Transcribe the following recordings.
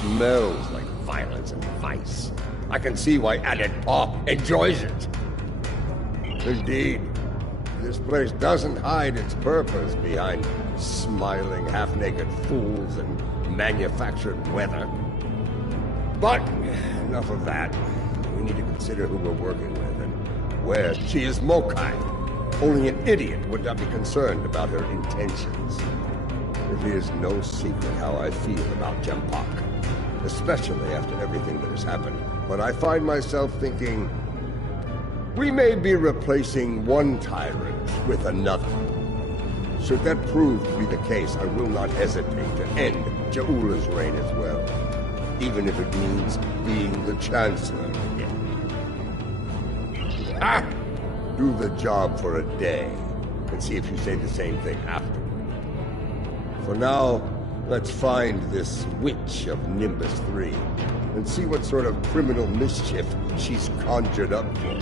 smells like violence and vice. I can see why Added Paw enjoys it. Indeed, this place doesn't hide its purpose behind smiling, half-naked fools and manufactured weather. But enough of that. We need to consider who we're working with and where she is Mokai. Only an idiot would not be concerned about her intentions. It is no secret how I feel about Jempak, especially after everything that has happened. But I find myself thinking, we may be replacing one tyrant with another. Should that prove to be the case, I will not hesitate to end Jaula's reign as well, even if it means being the Chancellor again. Do the job for a day, and see if you say the same thing afterward. For now, let's find this witch of Nimbus 3, and see what sort of criminal mischief she's conjured up for.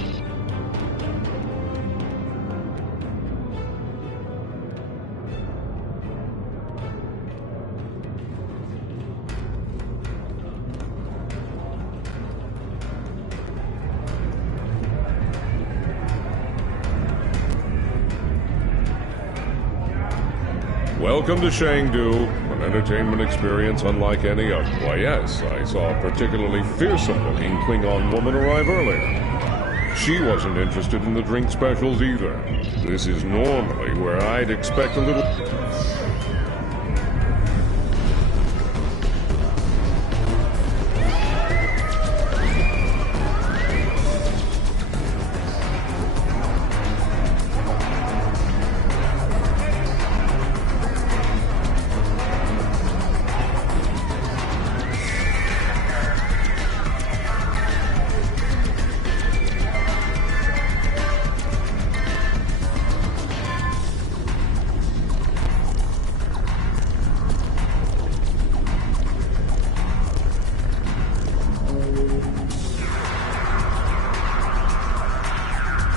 Welcome to Shangdu, an entertainment experience unlike any other. Why yes, I saw a particularly fearsome-looking Klingon woman arrive earlier. She wasn't interested in the drink specials either. This is normally where I'd expect a little...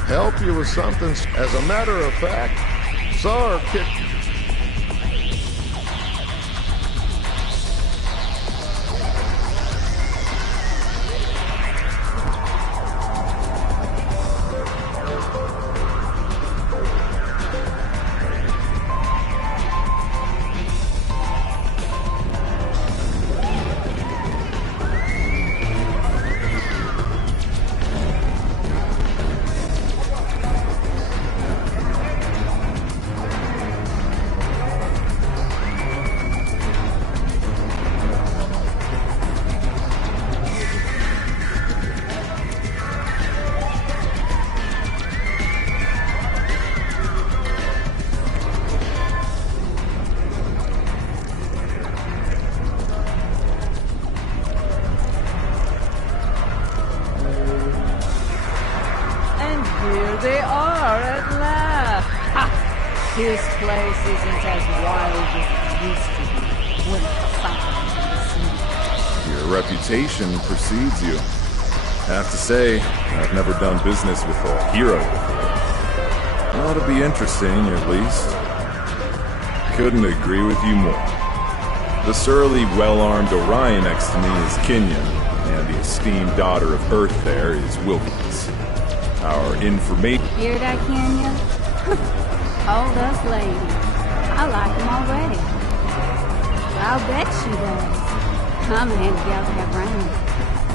Help you with something? As a matter of fact, saw her kick... They are at last. Ha! This place isn't as wild as it used to be when the Your reputation precedes you. I have to say, I've never done business with a hero before. It ought to be interesting, at least. Couldn't agree with you more. The surly, well-armed Orion next to me is Kenyon, and the esteemed daughter of Earth there is Wilkins. Our information... Hear that, Kenya? Hold us, lady. I like him already. I'll bet she does. I'm handy gal to have around.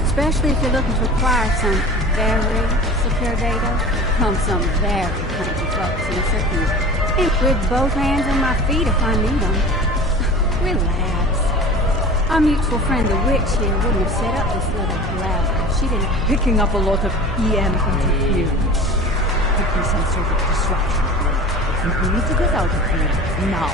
Especially if you're looking to acquire some very secure data from some very cranky folks in a certain... With both hands and my feet if I need them. Relax. Our mutual friend, the witch here, wouldn't have set up this little blabber if she didn't... Picking up a lot of EM interference. Could be some sort of disruption. And we need to get out of here now.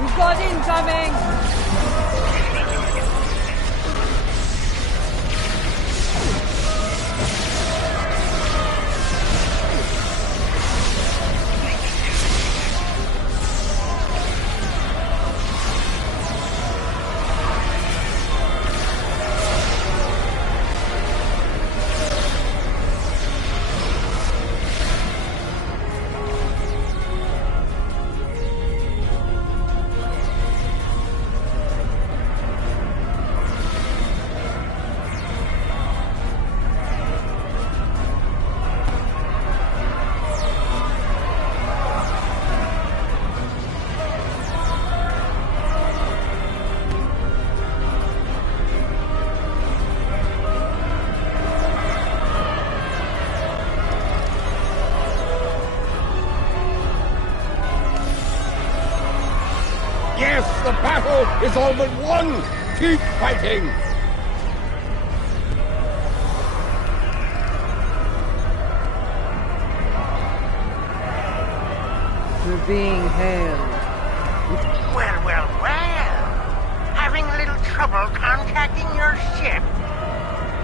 We've got incoming! Yes, the battle is all but won! Keep fighting! You're being hailed. Well. Having a little trouble contacting your ship.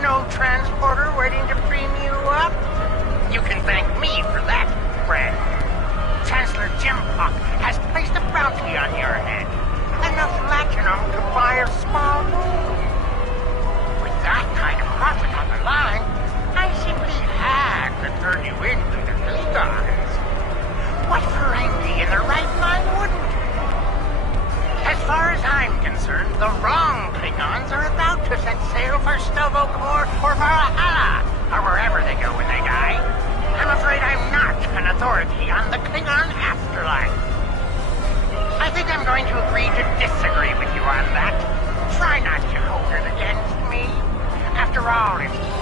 No transporter waiting to free you up? You can thank me for that, friend. Chancellor Jim Hawk has placed a bounty on your head. Enough latinum to buy a small moon. With that kind of profit on the line, I simply had to turn you into the Klingons. What Ferengi in their right mind wouldn't? As far as I'm concerned, the wrong Klingons are about to set sail for Stovokor or Valhalla, or wherever they go when they die. I'm afraid I'm not an authority on the Klingon afterlife. I think I'm going to agree to disagree with you on that. Try not to hold it against me. After all, it's...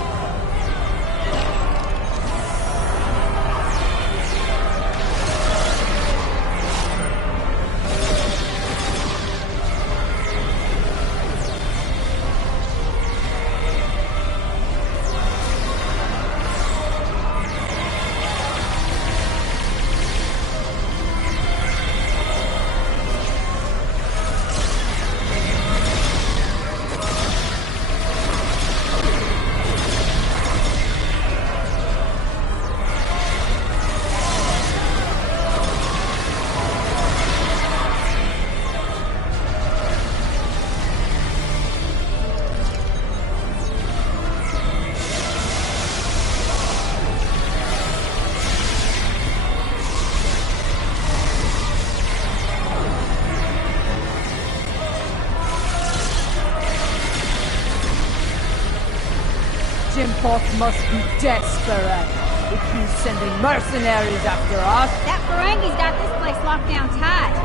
Jim Hawk must be desperate if he's sending mercenaries after us. That Ferengi's got this place locked down tight.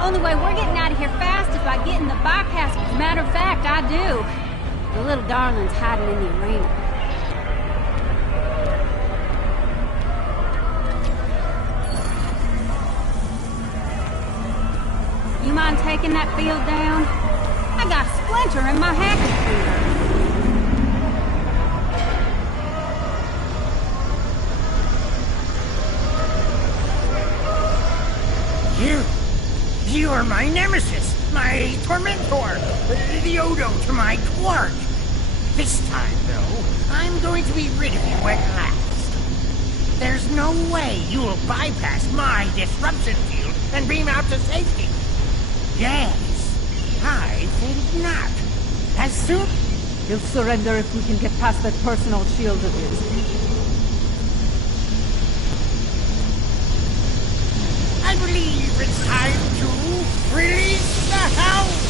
Only way we're getting out of here fast is by getting the bypass. As a matter of fact, I do. The little darling's hiding in the arena. You mind taking that field down? I got a splinter in my hacking finger. You are my nemesis, my tormentor, the Odo to my Quark. This time, though, I'm going to be rid of you at last. There's no way you'll bypass my disruption field and beam out to safety. Yes, I think not. As soon... He'll surrender if we can get past that personal shield of his. I believe it's time to release the house!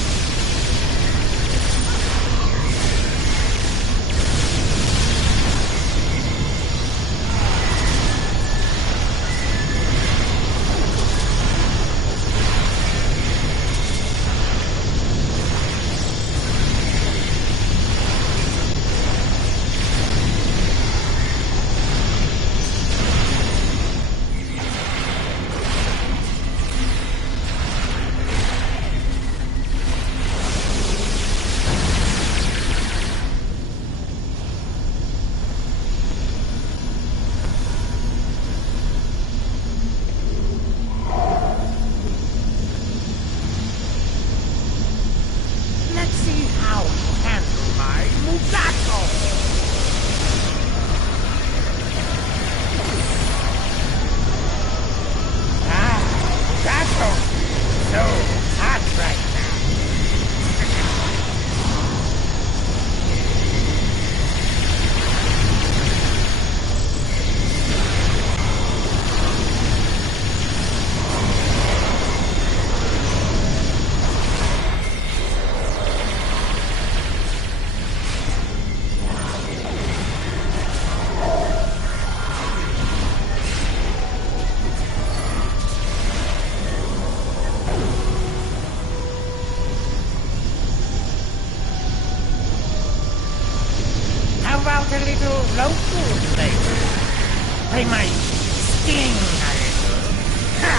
A little local flavor. They might sting a little. Ha!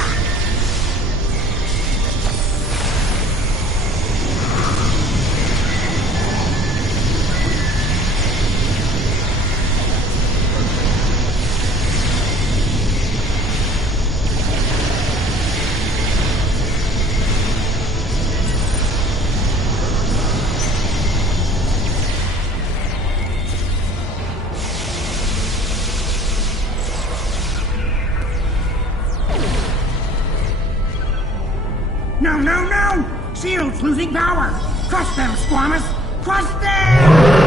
No, no, no! Shield's losing power! Crush them, Squamous! Crush them!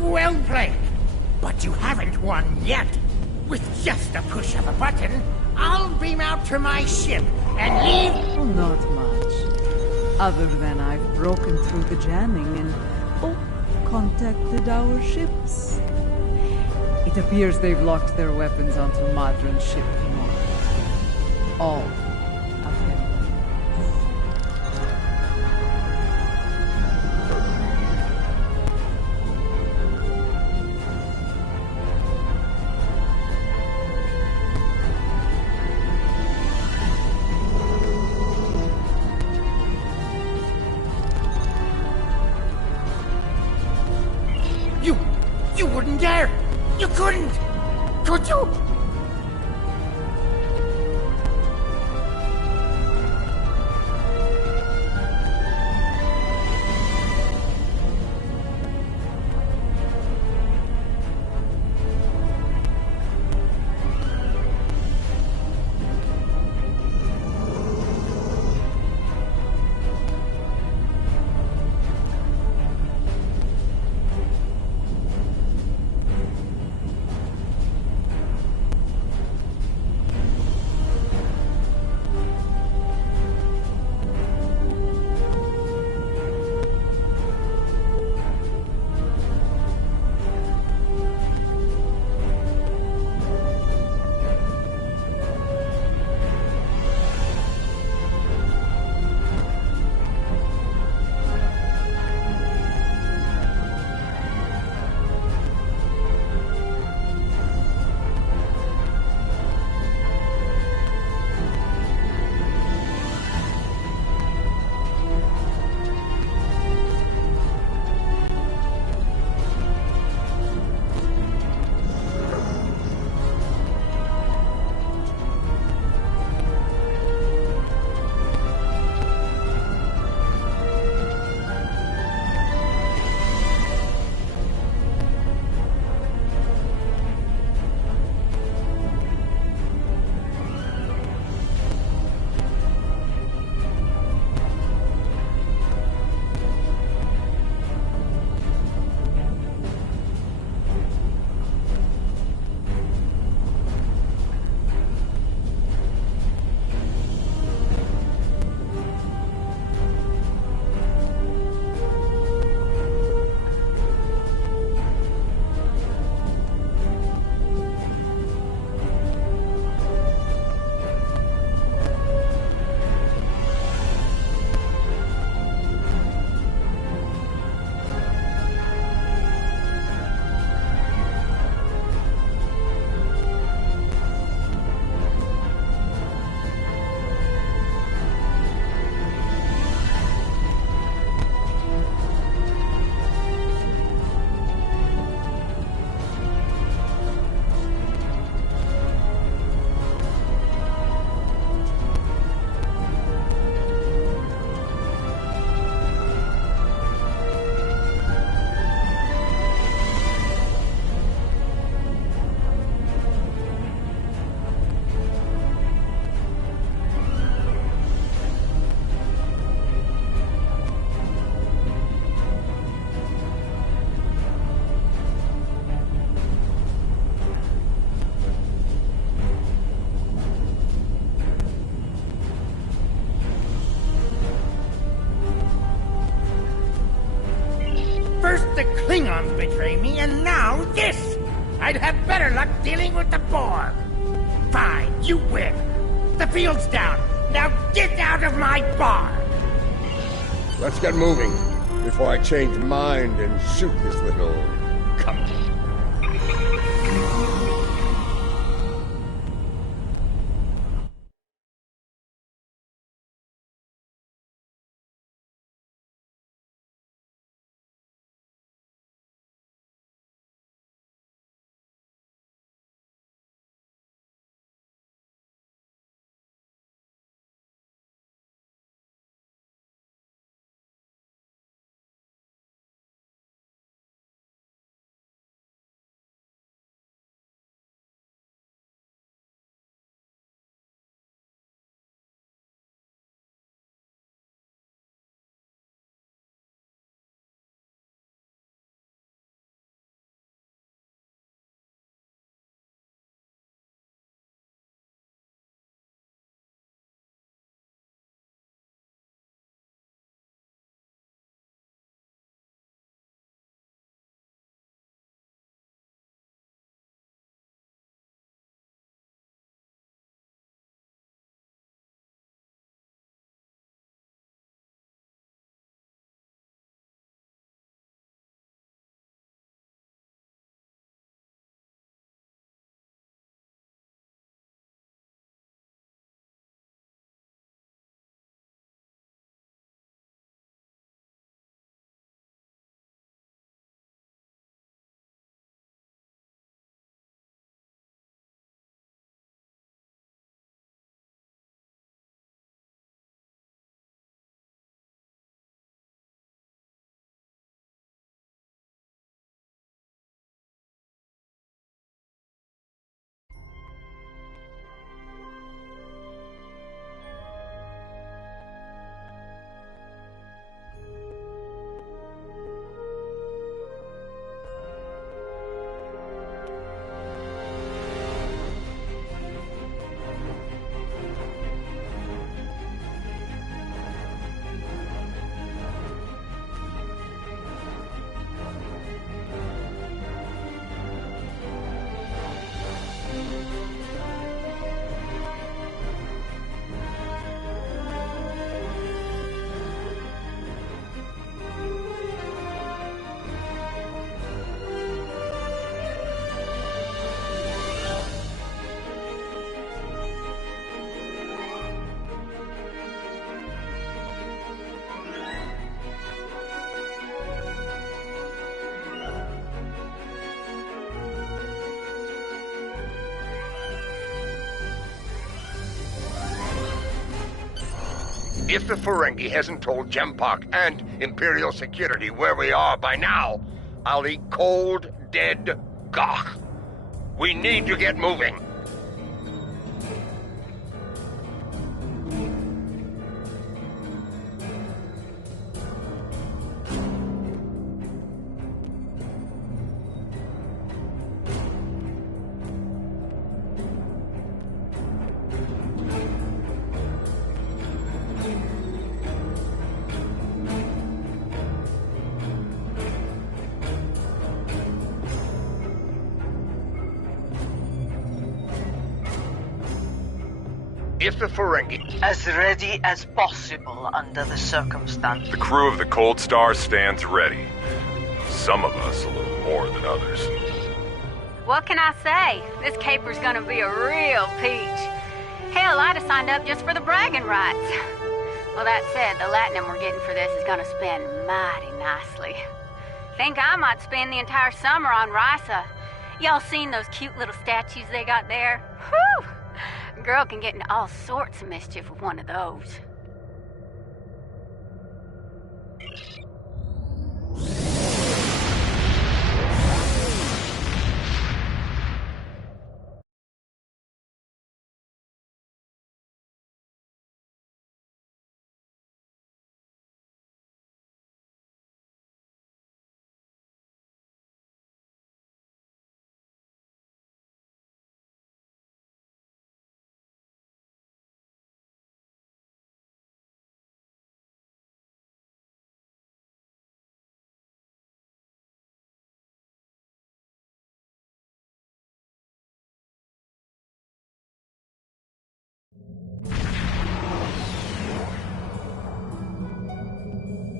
Well played. But you haven't won yet. With just a push of a button, I'll beam out to my ship and leave... Oh, not much. Other than I've broken through the jamming and, contacted our ships. It appears they've locked their weapons onto Madron's ship command. All of them. You wouldn't dare! You couldn't! Could you? Klingons betray me, and now this! I'd have better luck dealing with the Borg. Fine, you win. The field's down. Now get out of my bar! Let's get moving before I change mind and shoot this little cunt. If the Ferengi hasn't told Gempak and Imperial Security where we are by now, I'll eat cold, dead gawk. We need to get moving. If the Ferengi... As ready as possible under the circumstances. The crew of the Cold Star stands ready. Some of us a little more than others. What can I say? This caper's gonna be a real peach. Hell, I'd have signed up just for the bragging rights. Well, that said, the latinum we're getting for this is gonna spend mighty nicely. Think I might spend the entire summer on Risa. Y'all seen those cute little statues they got there? Whew! Girl can get into all sorts of mischief with one of those.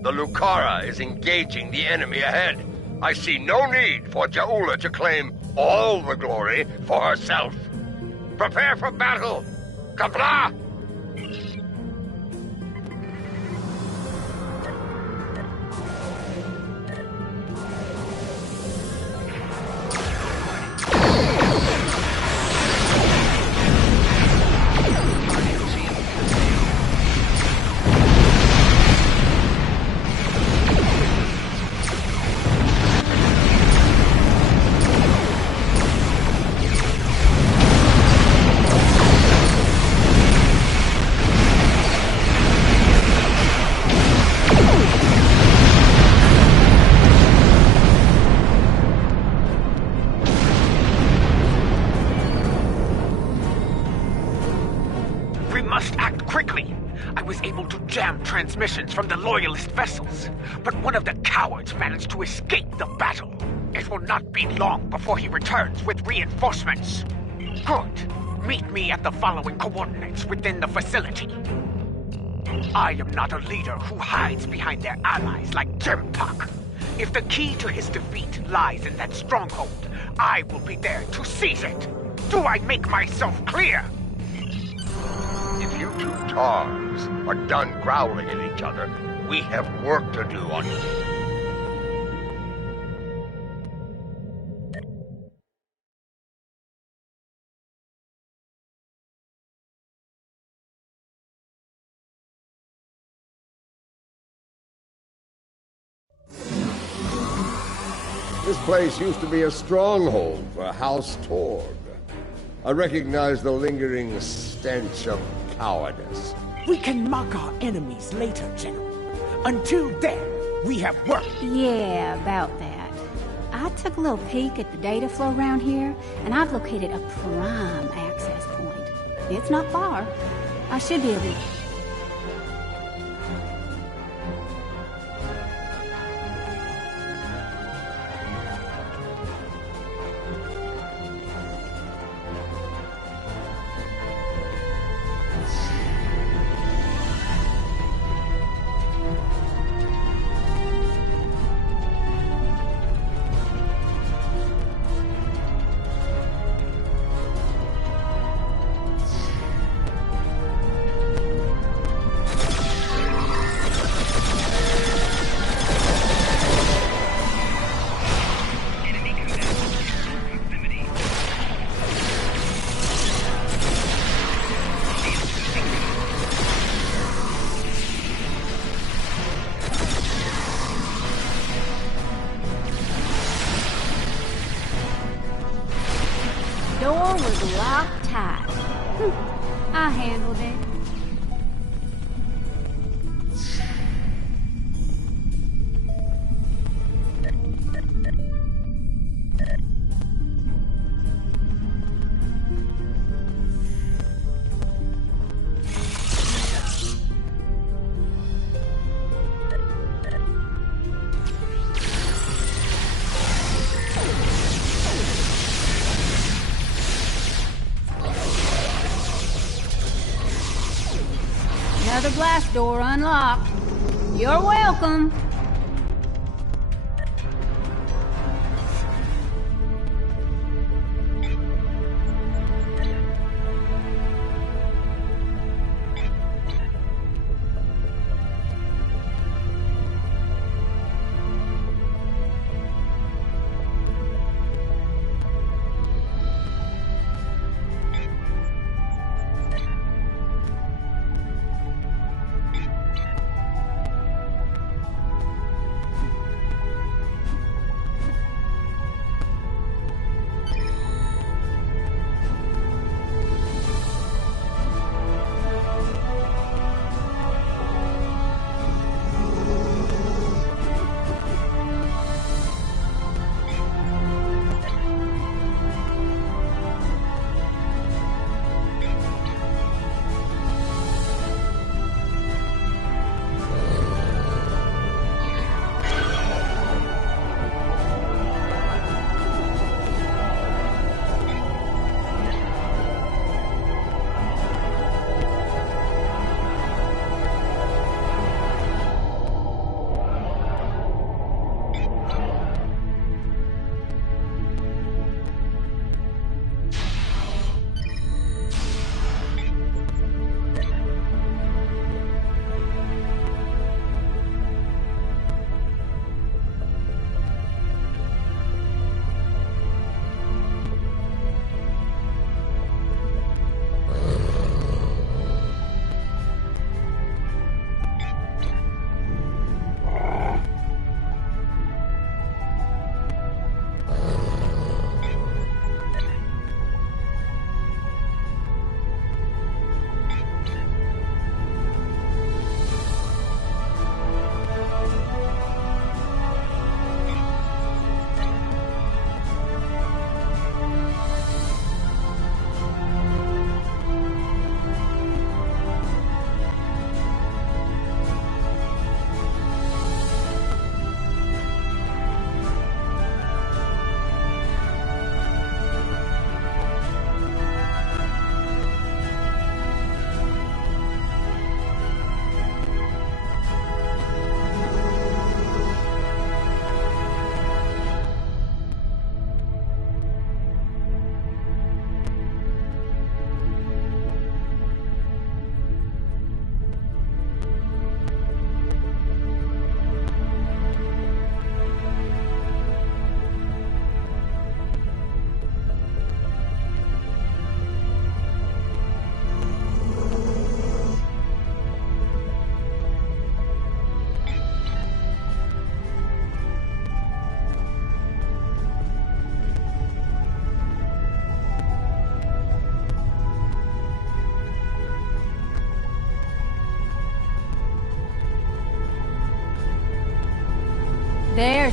The Lucara is engaging the enemy ahead. I see no need for Jaula to claim all the glory for herself. Prepare for battle! Kapla! Transmissions from the Loyalist vessels, but one of the cowards managed to escape the battle. It will not be long before he returns with reinforcements. Good. Meet me at the following coordinates within the facility. I am not a leader who hides behind their allies like Jempak. If the key to his defeat lies in that stronghold, I will be there to seize it. Do I make myself clear? If you two Tars are done growling at each other, we have work to do on you. This place used to be a stronghold for House Torg. I recognize the lingering stench of cowardice. We can mock our enemies later, General. Until then, we have work. Yeah, about that. I took a little peek at the data flow around here, and I've located a prime access point. It's not far. I should be able to... door was locked tight. I handled it. Another blast door unlocked. You're welcome.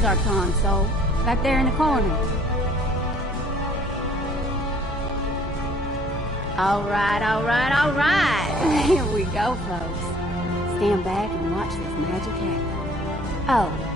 our console. Back there in the corner. Alright, alright, alright. Here we go, folks. Stand back and watch this magic happen. Oh.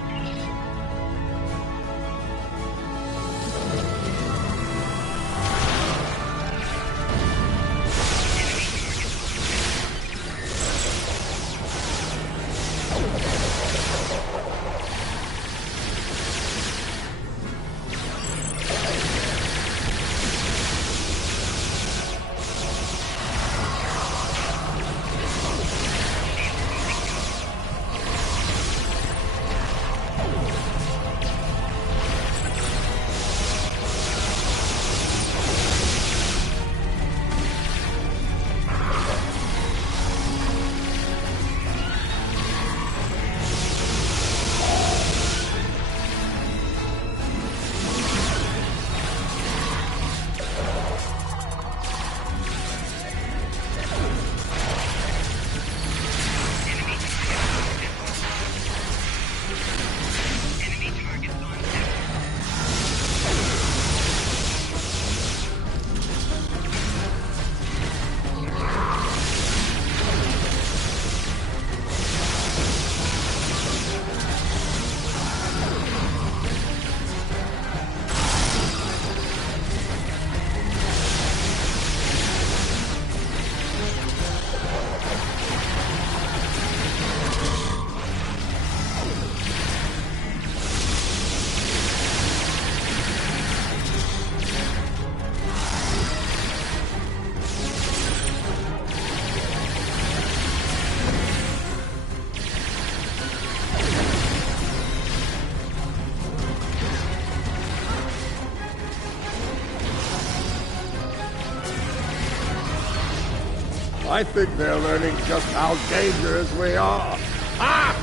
I think they're learning just how dangerous we are. Ah!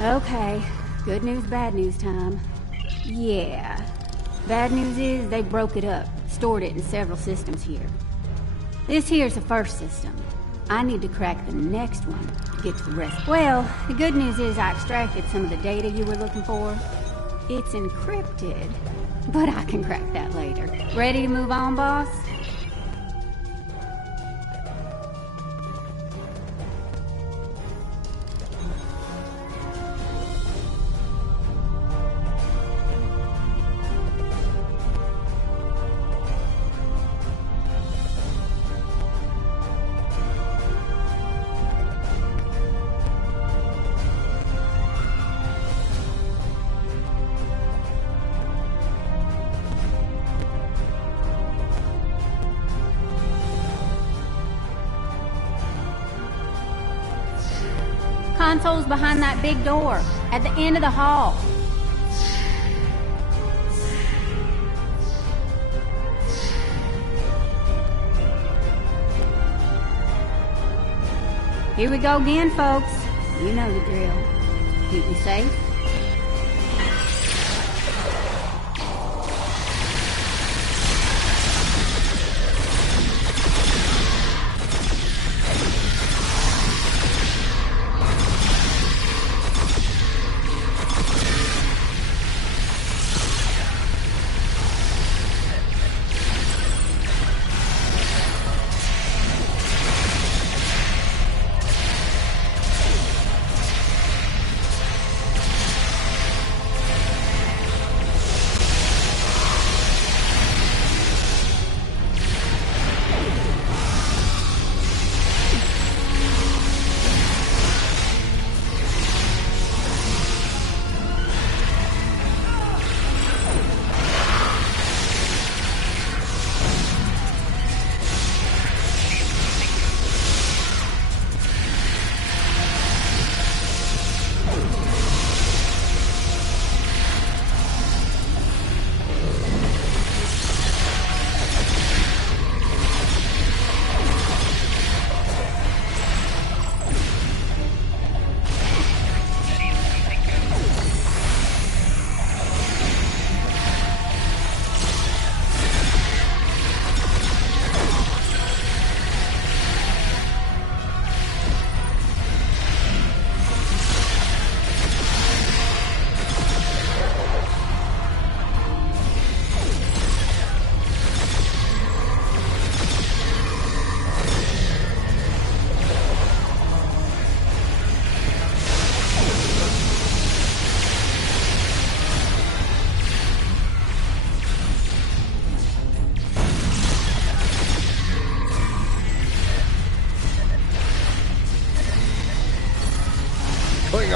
Okay, good news, bad news time. Yeah. Bad news is they broke it up, stored it in several systems here. This here's the first system. I need to crack the next one to get to the rest. Well, the good news is I extracted some of the data you were looking for. It's encrypted, but I can crack that later. Ready to move on, boss? Console's behind that big door, at the end of the hall. Here we go again, folks. You know the drill. Keep me safe.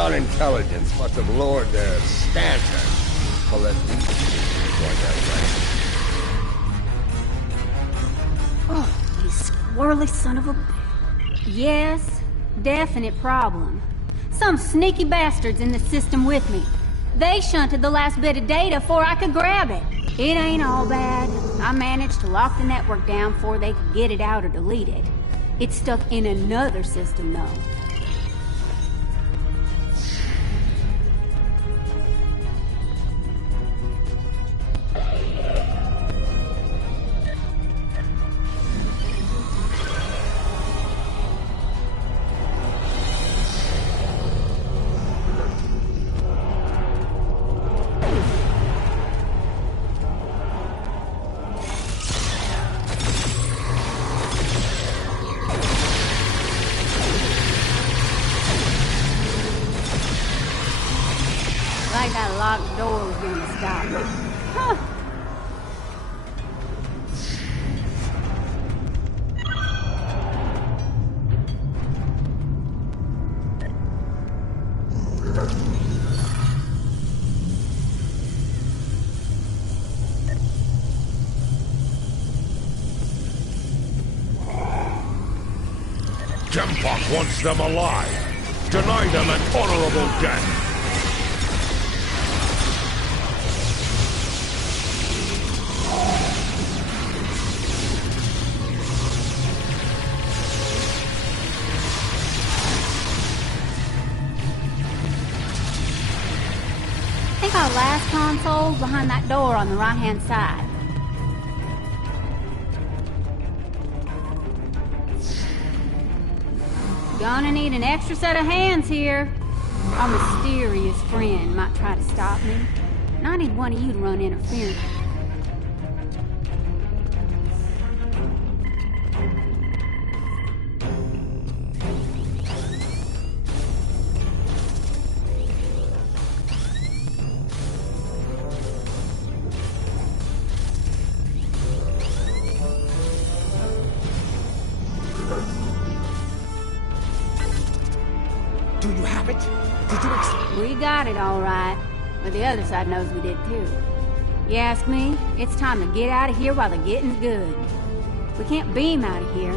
Klingon intelligence must have lowered their standards. Well, at least going that way. Oh, you squirrely son of a... Yes, definite problem. Some sneaky bastards in the system with me. They shunted the last bit of data before I could grab it. It ain't all bad. I managed to lock the network down before they could get it out or delete it. It's stuck in another system, though. Like that locked door was gonna stop me. Huh. Jempok wants them alive. Deny them an honorable death. I think our last console's behind that door on the right-hand side. Gonna need an extra set of hands here. Our mysterious friend might try to stop me. And I need one of you to run interference. Do you have it? Did you We got it all right, but the other side knows we did too. You ask me, it's time to get out of here while the getting's good. We can't beam out of here.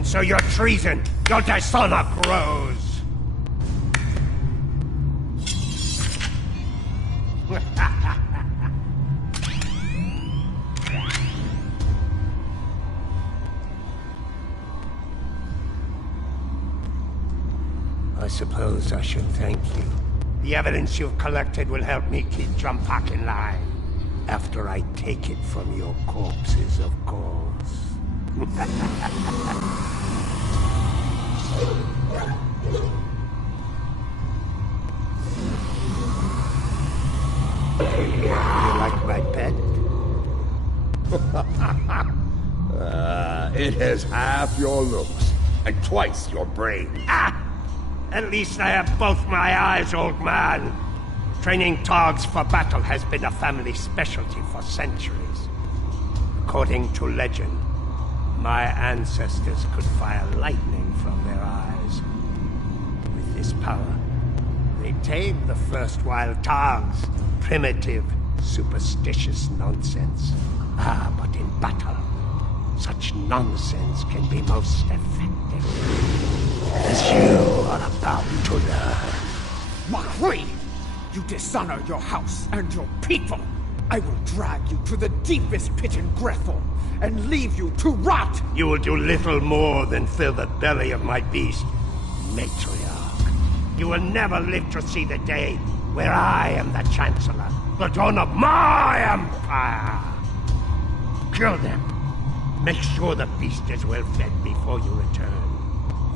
And so your treason, your dishonor grows. I suppose I should thank you. The evidence you've collected will help me keep Jumpak in line. After I take it from your corpses, of course. You like my pet? It has half your looks and twice your brain. At least I have both my eyes, old man. Training Targs for battle has been a family specialty for centuries. According to legend, my ancestors could fire lightning from their eyes. With this power, they tamed the first wild Targs. Primitive, superstitious nonsense. But in battle, such nonsense can be most effective. As you are about to learn. Mahri! You dishonor your house and your people! I will drag you to the deepest pit in Grethel and leave you to rot! You will do little more than fill the belly of my beast, matriarch. You will never live to see the day where I am the Chancellor, the dawn of my empire. Kill them. Make sure the beast is well fed before you return.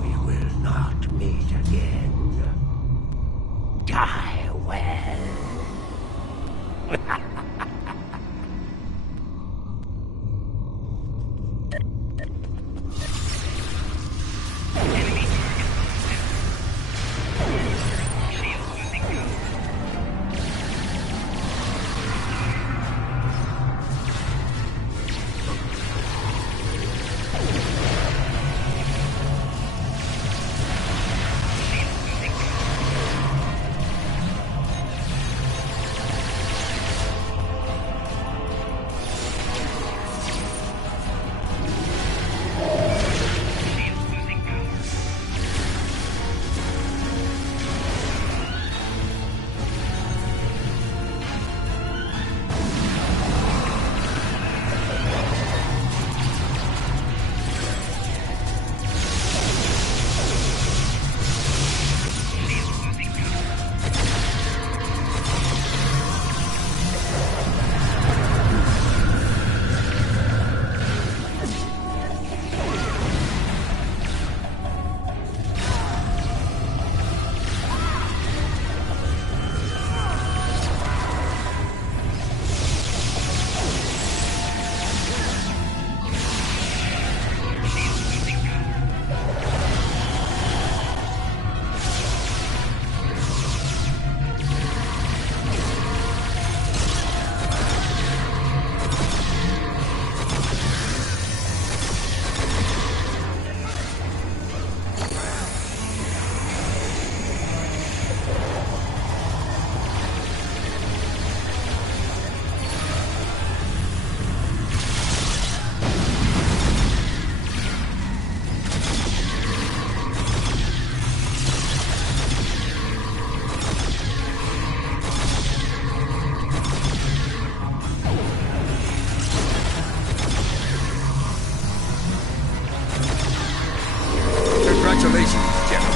We will not meet again. Die well. Congratulations, General.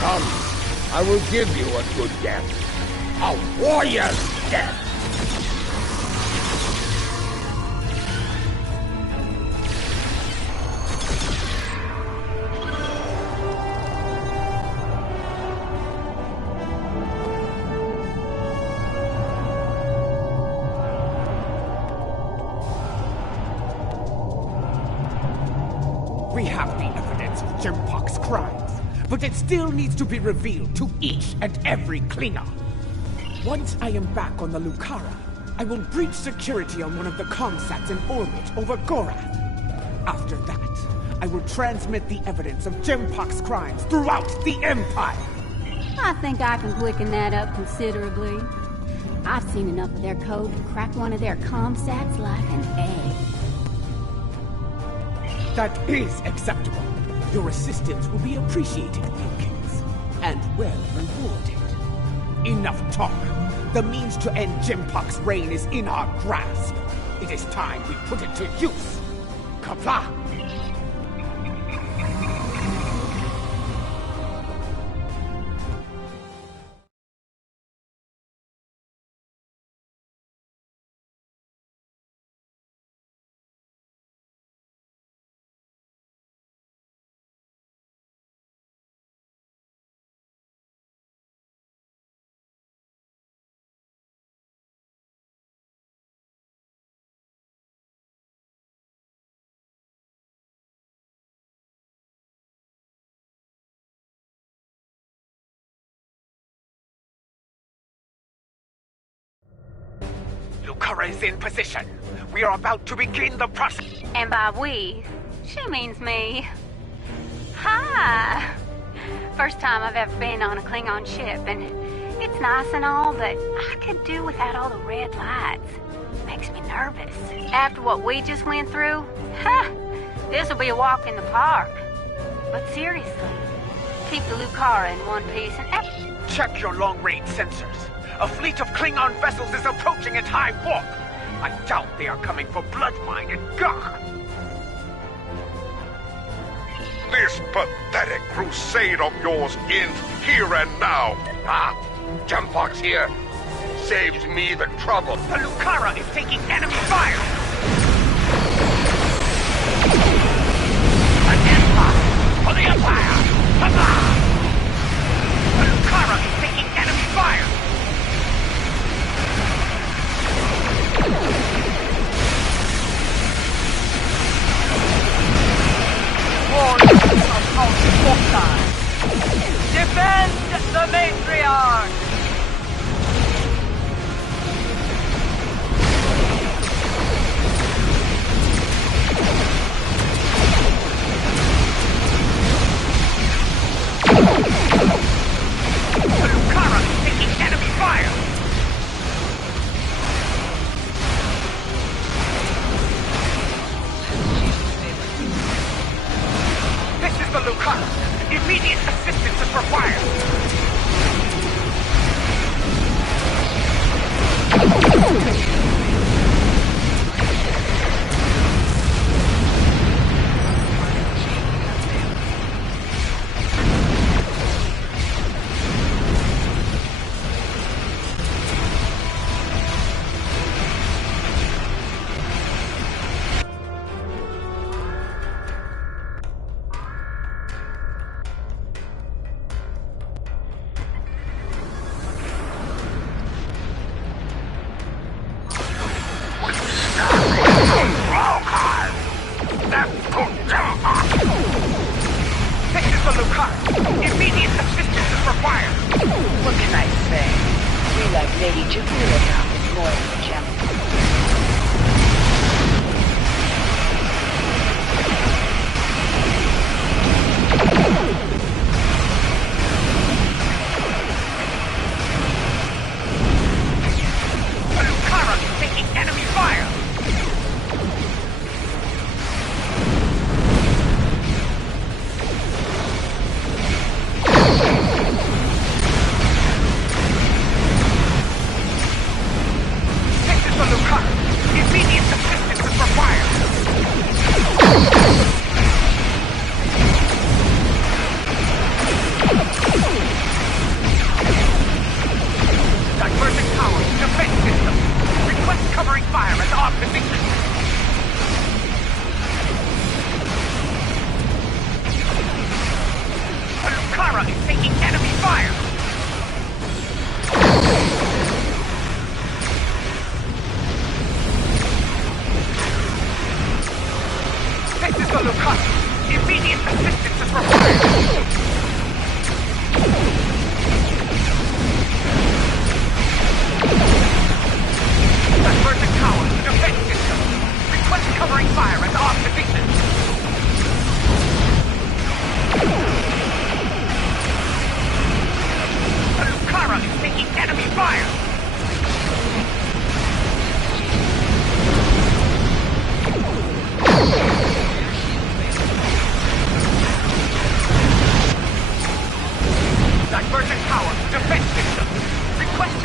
Come, I will give you a good death. A warrior's death. We have the evidence Jempok's crimes, but it still needs to be revealed to each and every Klingon. Once I am back on the Lucara, I will breach security on one of the comsats in orbit over Gorath. After that, I will transmit the evidence of Jempok's crimes throughout the Empire. I think I can quicken that up considerably. I've seen enough of their code to crack one of their comsats like an egg. That is acceptable. Your assistance will be appreciated, Wilkins, and well rewarded. Enough talk. The means to end Jempok's reign is in our grasp. It is time we put it to use. Kapla! Lucara is in position. We are about to begin the process. And by we, she means me. Hi! First time I've ever been on a Klingon ship, and it's nice and all, but I could do without all the red lights. Makes me nervous. After what we just went through, this'll be a walk in the park. But seriously, keep the Lucara in one piece and... Check your long-range sensors. A fleet of Klingon vessels is approaching at high warp. I doubt they are coming for blood mine and Gah. This pathetic crusade of yours ends here and now. Ah, Jempok's here. Saves me the trouble. The Lucara is taking enemy fire. An empire for the Empire! Come on! The Lucara is taking enemy fire. Defend the matriarch! The Lucara is taking enemy fire. This is the Lucara. Immediate assistance is required. This is the Lucara. Immediate assistance is required.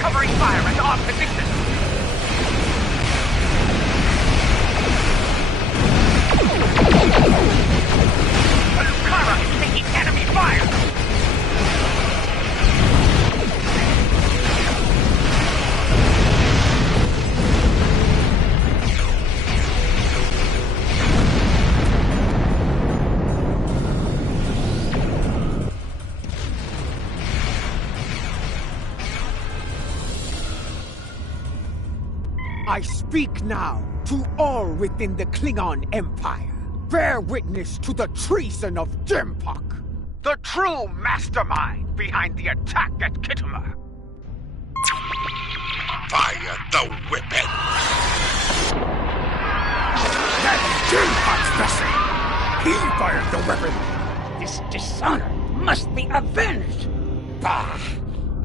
covering fire at our position! The Lucara is taking enemy fire! I speak now to all within the Klingon Empire. Bear witness to the treason of Jempok, The true mastermind behind the attack at Kittimer. Fire the weapon! That's Jempok's vessel! He fired the weapon! This dishonor must be avenged! Bah!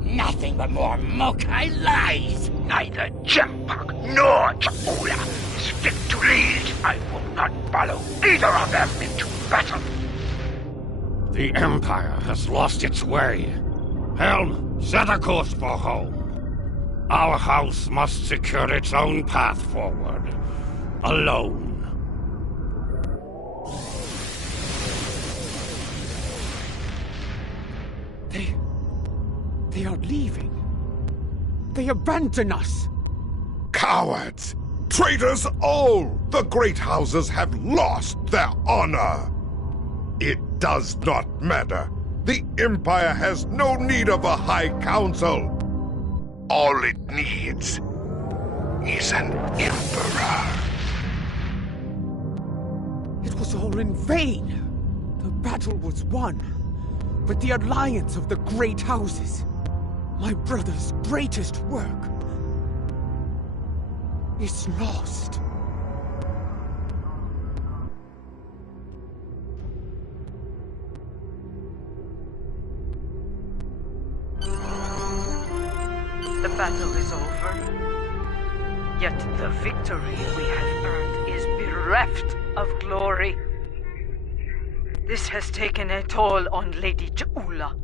Nothing but more Mokai lies! Neither Jempok nor Chakula is fit to lead. I will not follow either of them into battle. The Empire has lost its way. Helm, set a course for home. Our house must secure its own path forward. Alone. They are leaving. They abandon us. Cowards! Traitors all! The great houses have lost their honor! It does not matter. The Empire has no need of a High Council. All it needs is an Emperor. It was all in vain. The battle was won, but the alliance of the great houses, my brother's greatest work, is lost. The battle is over. Yet the victory we have earned is bereft of glory. This has taken a toll on Lady Jaula.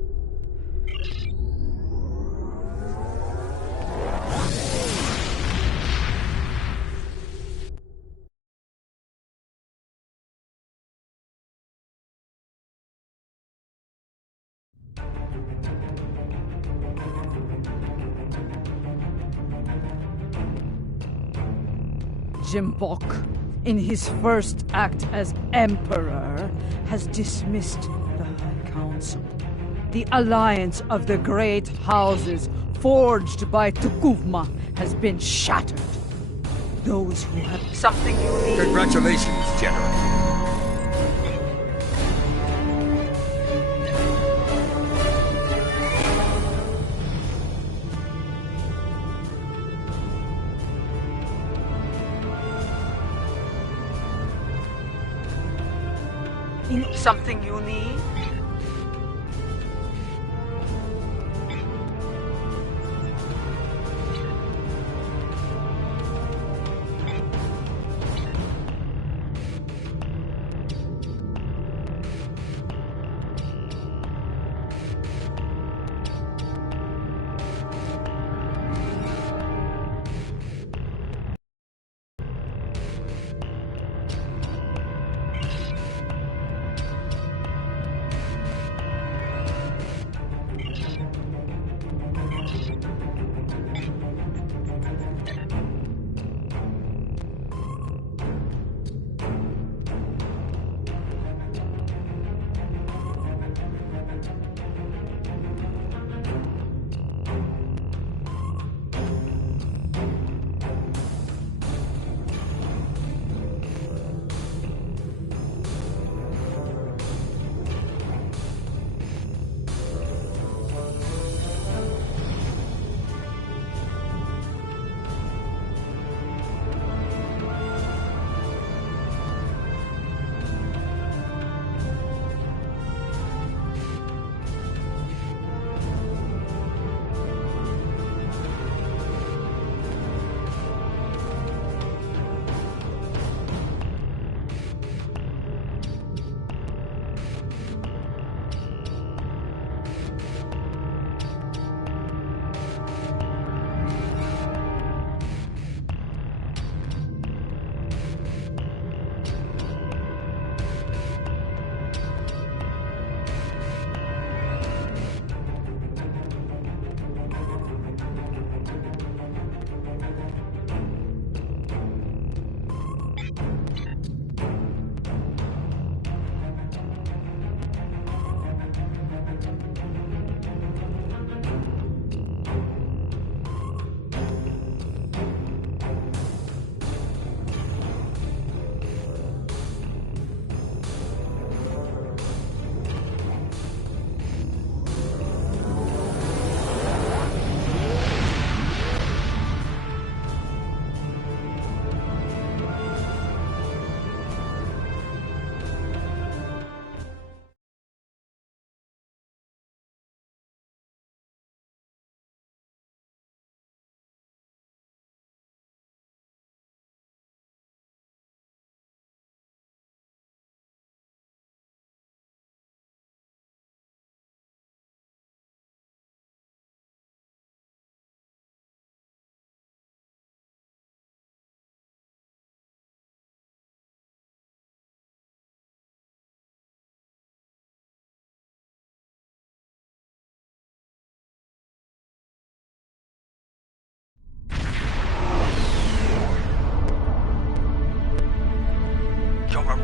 Jempok, in his first act as Emperor, has dismissed the High Council. The alliance of the great houses forged by Tukuvma has been shattered. Those who have something you need. Congratulations, General. Something you need?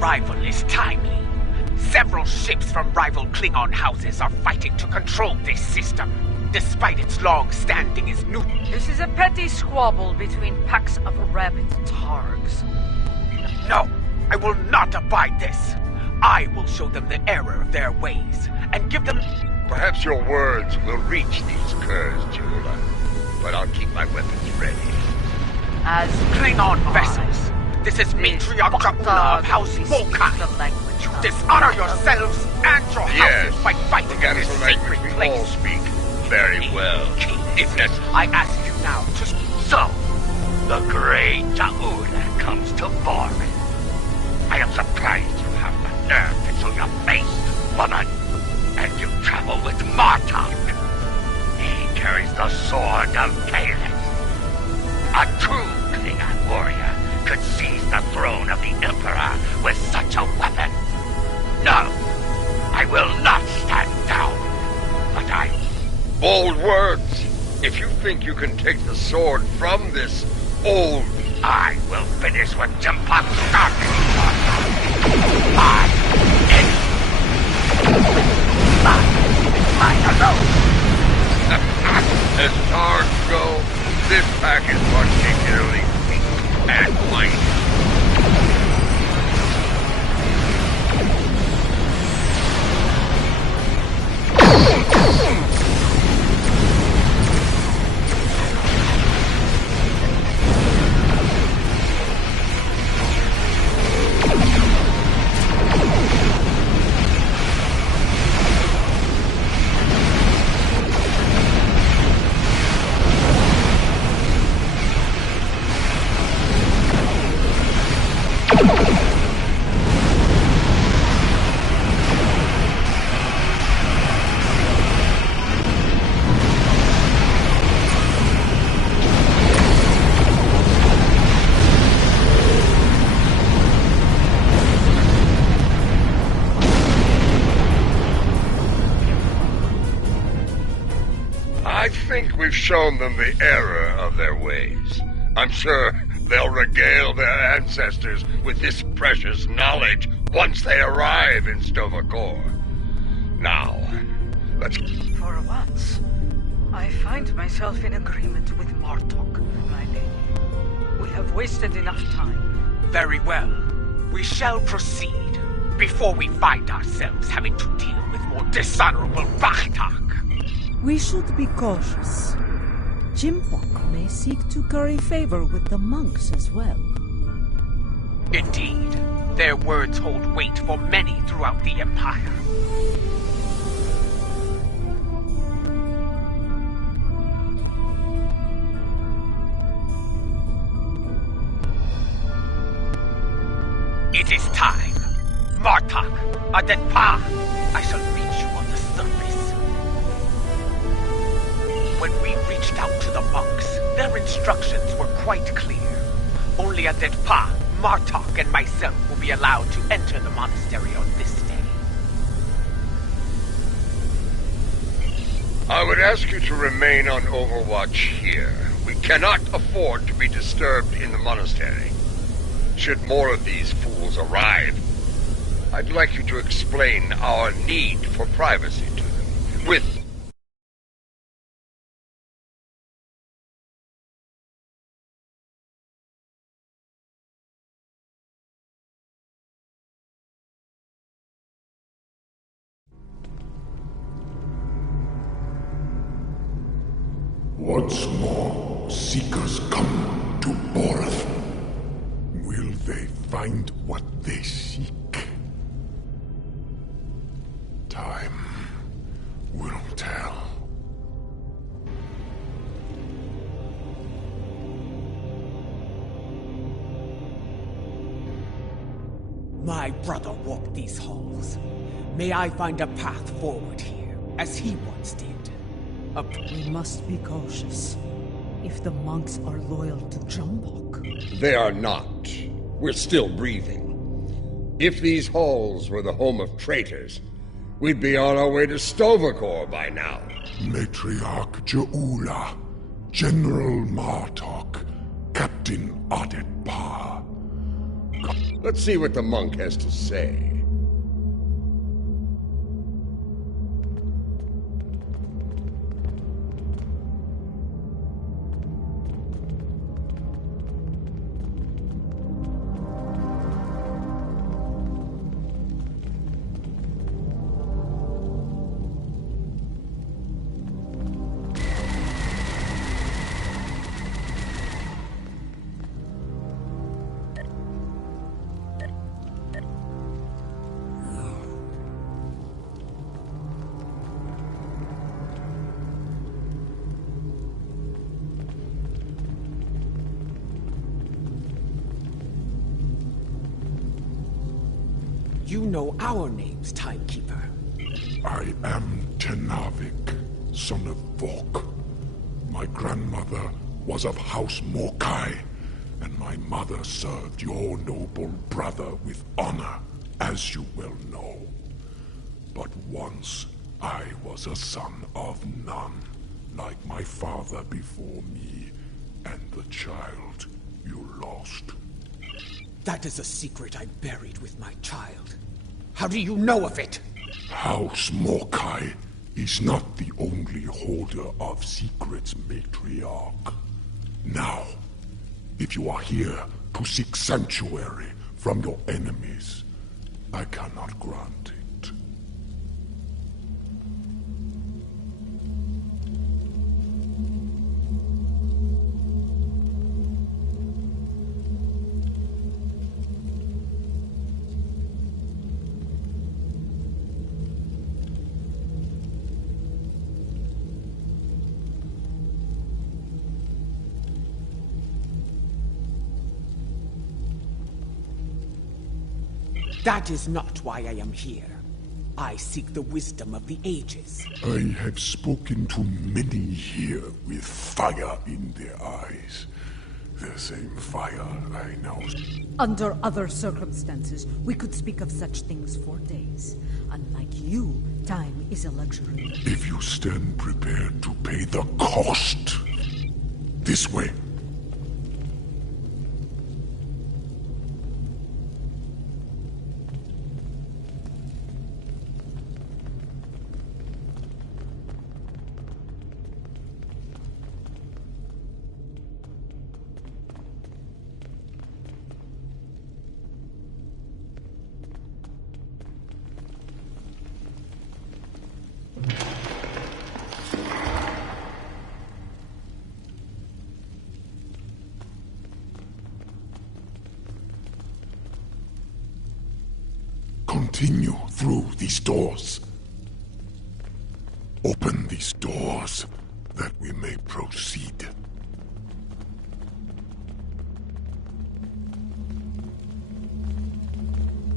arrival is timely. Several ships from rival Klingon houses are fighting to control this system, despite its long standing as new. This is a petty squabble between packs of rabid targs. No, I will not abide this. I will show them the error of their ways, and give them... Perhaps your words will reach these curs, Jula, but I'll keep my weapons ready. As Klingon vessels, this is Matriarch Jula of House Volkai. You dishonor yourselves and your houses by fighting in this sacred we all place. speak very well. If necessary, I ask you now to... So, the great Ja'ula comes to Vorin. I am surprised you have the nerve to show your face, woman. And you travel with Martok. He carries the sword of Kalis. A true Klingon warrior could seize the throne of the Emperor with such a weapon. No, I will not stand down. But I... Bold words. If you think you can take the sword from this old... I will finish what Jimpak started. Mine alone. As targs go, this pack is particularly weak and white. I think we've shown them the error of their ways. I'm sure they'll regale their ancestors with this precious knowledge once they arrive in Stovacor. Now, let's... For once, I find myself in agreement with Martok, my lady. We have wasted enough time. Very well. We shall proceed, before we find ourselves having to deal with more dishonorable Bachtak. We should be cautious. Jimpok may seek to curry favor with the monks as well. Indeed, their words hold weight for many throughout the Empire. It is time. Martok, Adetpa, I shall reach you on the surface. When we reached out to the monks, their instructions were quite clear. Only Adetpa, Martok, and myself will be allowed to enter the monastery on this day. I would ask you to remain on overwatch here. We cannot afford to be disturbed in the monastery. Should more of these fools arrive, I'd like you to explain our need for privacy to them. With Once more, seekers come to Borth. Will they find what they seek? Time will tell. My brother walked these halls. May I find a path forward here, as he once did. We must be cautious. If the monks are loyal to Jumbok. they are not. We're still breathing. If these halls were the home of traitors, we'd be on our way to Stovacor by now. Matriarch Ja'ula, General Martok, Captain Adetpa. Let's see what the monk has to say. You know our names, Timekeeper. I am Tenavik, son of Vok. My grandmother was of House Morkai, and my mother served your noble brother with honor, as you well know. But once, I was a son of none, like my father before me, and the child you lost. That is a secret I buried with my child. How do you know of it? House Morkai is not the only holder of secrets, matriarch. Now, if you are here to seek sanctuary from your enemies, I cannot grant it. That is not why I am here. I seek the wisdom of the ages. I have spoken to many here with fire in their eyes. The same fire I now... Under other circumstances, we could speak of such things for days. Unlike you, time is a luxury. If you stand prepared to pay the cost. This way. Continue through these doors. Open these doors, that we may proceed.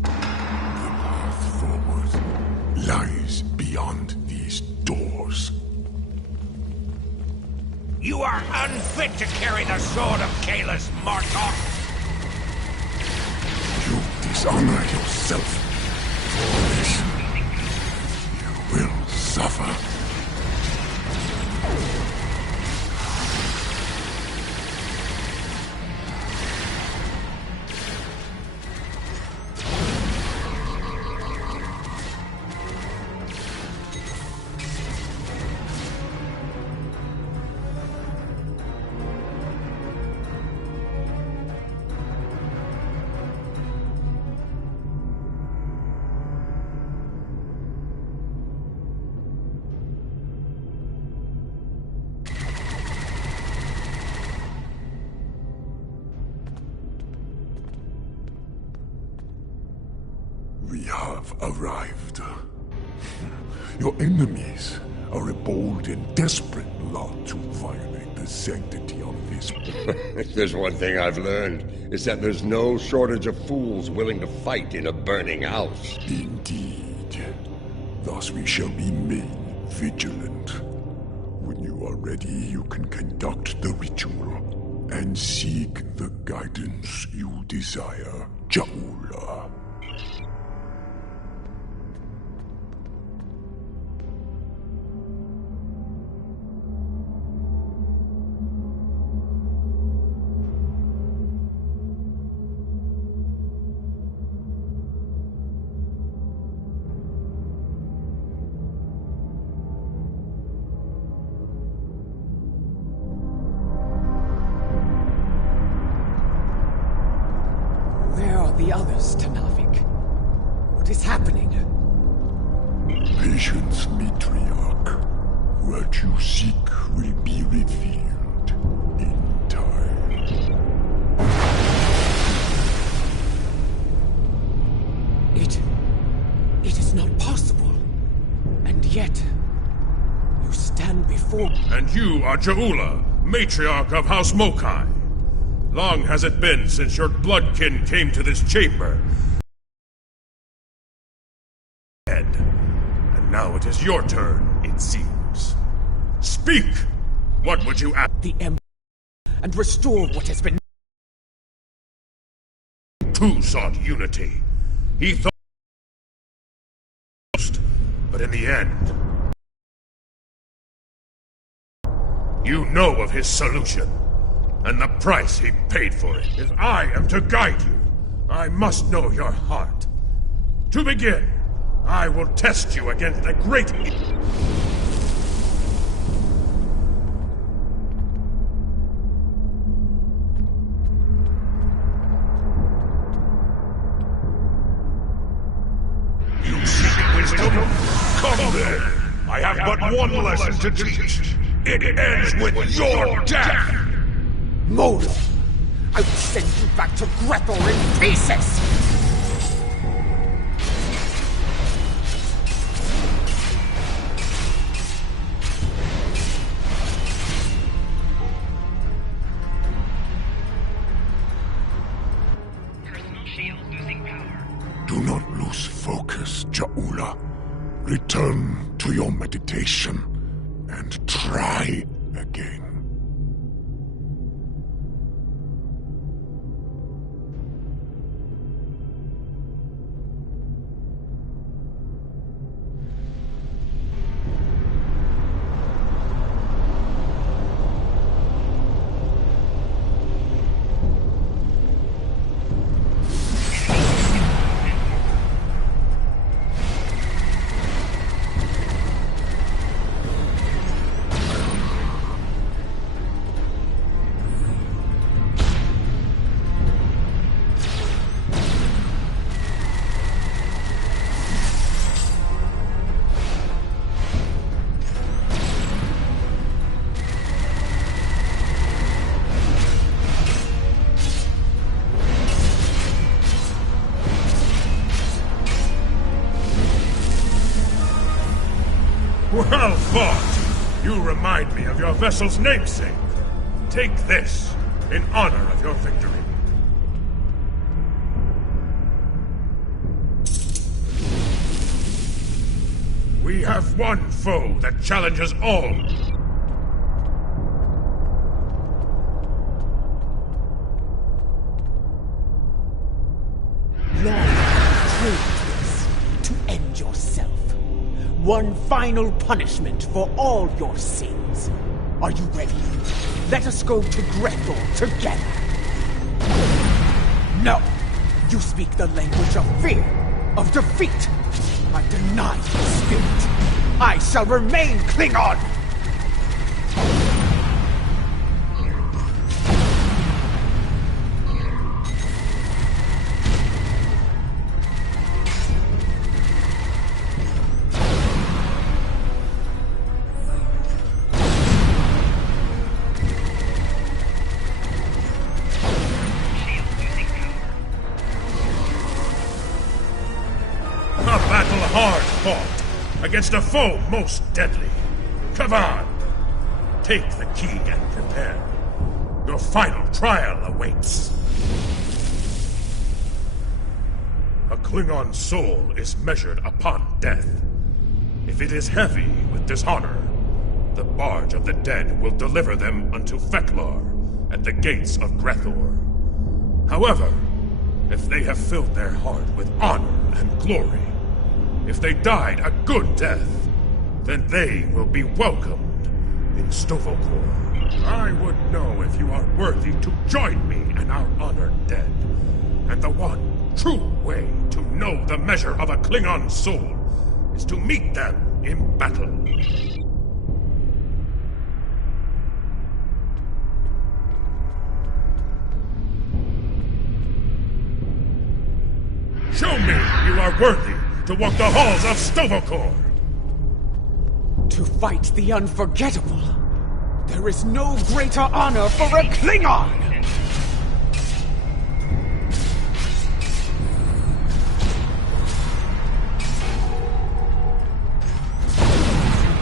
The path forward lies beyond these doors. You are unfit to carry the sword of Kalis, Martok! You dishonor yourself. For this, you will suffer. We have arrived. Your enemies are a bold and desperate lot to violate the sanctity of this. If there's one thing I've learned, it's that there's no shortage of fools willing to fight in a burning house. Indeed. Thus we shall remain vigilant. When you are ready, you can conduct the ritual and seek the guidance you desire, Jaula. about the others, Tanavik? What is happening? Patience, matriarch. What you seek will be revealed in time. It is not possible. And yet, you stand before... And you are Jaula, matriarch of House Mokai. Long has it been since your bloodkin came to this chamber. And now it is your turn, it seems. Speak! What would you ask? The Empire and restore what has been... Two sought unity. He thought... But in the end... You know of his solution, and the price he paid for it. If I am to guide you, I must know your heart. To begin, I will test you against the great... You seek wisdom? Come then! I have but one lesson to teach. It ends with your death! Modo! I will send you back to Grethor in pieces! Do not lose focus, Jaula. Return to your meditation and try again. Well fought! You remind me of your vessel's namesake. Take this, in honor of your victory. We have one foe that challenges all. Long trained this to end yourself. One final punishment for all your sins. Are you ready? Let us go to Grethor together. No! You speak the language of fear, of defeat. I deny your spirit. I shall remain Klingon! Hard fought against a foe most deadly. Come on! Take the key and prepare. Your final trial awaits. A Klingon soul is measured upon death. If it is heavy with dishonor, the barge of the dead will deliver them unto Feklar at the gates of Grethor. However, if they have filled their heart with honor and glory, if they died a good death, then they will be welcomed in Stovokor. I would know if you are worthy to join me and our honored dead. And the one true way to know the measure of a Klingon soul is to meet them in battle. are worthy to walk the halls of Stovokor. To fight the unforgettable. There is no greater honor for a Klingon!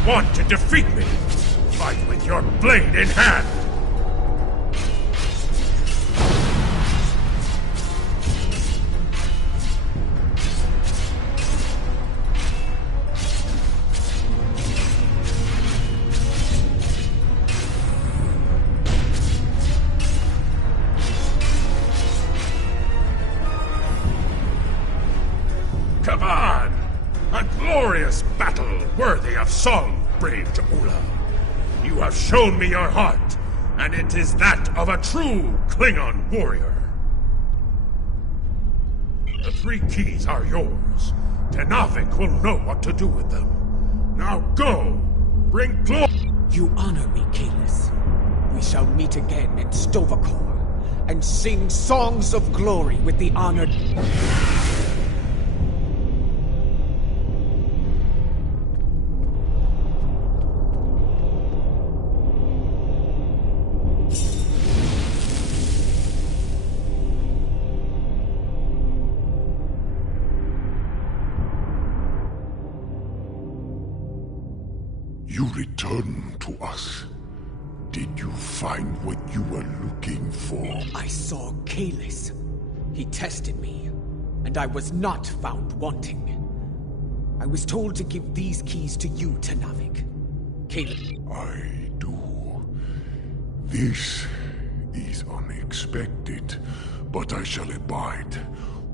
Want to defeat me? Fight with your blade in hand! Come on! A glorious battle worthy of song, brave Jamula. You have shown me your heart, and it is that of a true Klingon warrior. The 3 keys are yours. Tenavik will know what to do with them. Now go! Bring glory! You honor me, Kalis. We shall meet again in Stovokor, and sing songs of glory with the honored... You returned to us. Did you find what you were looking for? I saw Kalis. He tested me, and I was not found wanting. I was told to give these keys to you, Tenavik. Kalis... I do. This is unexpected, but I shall abide,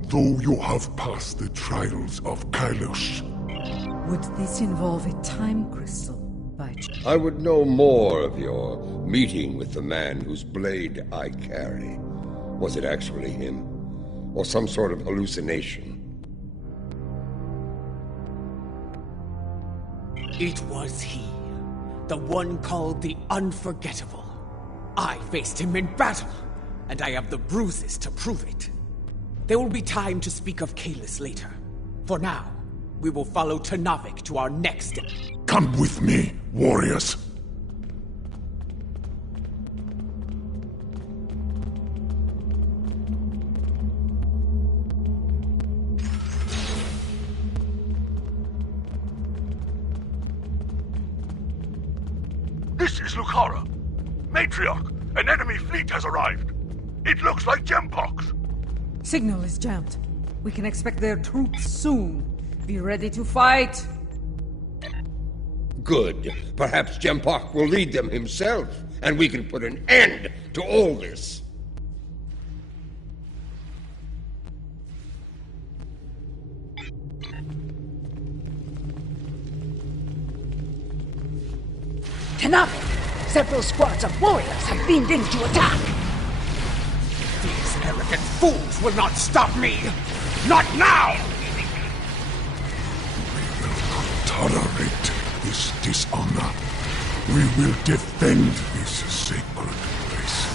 though you have passed the trials of Kailos. Would this involve a time crystal? I would know more of your meeting with the man whose blade I carry. Was it actually him? Or some sort of hallucination? It was he. The one called the Unforgettable. I faced him in battle, and I have the bruises to prove it. There will be time to speak of Kalis later. For now, we will follow Tenavik to our next step. Come with me, warriors. This is Lucara. Matriarch, an enemy fleet has arrived. It looks like Gempox. Signal is jammed. We can expect their troops soon. Be ready to fight. Good. Perhaps Gempox will lead them himself, and we can put an end to all this. Tenavik! Several squads of warriors have beamed in to attack! These arrogant fools will not stop me! Not now! We will not tolerate this dishonor. We will defend this sacred place.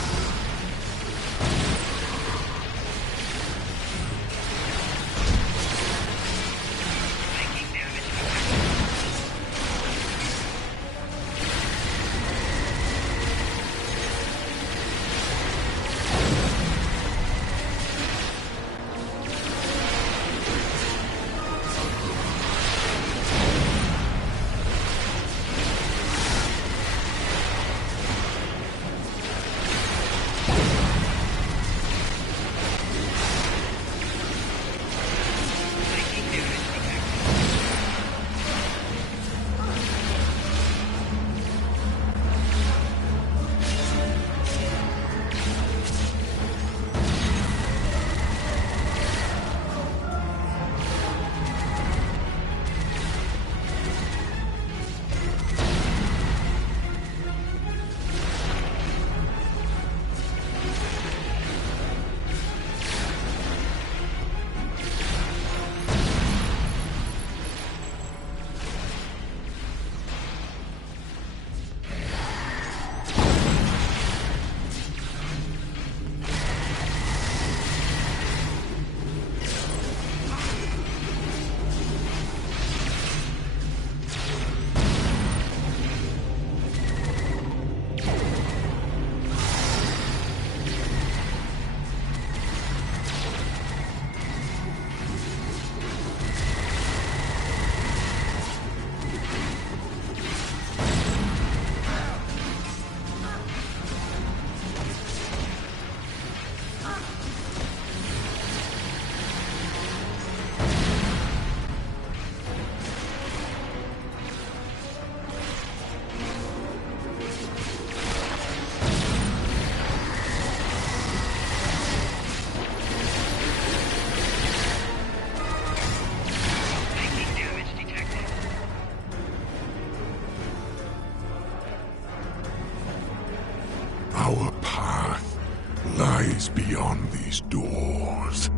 lies beyond these doors.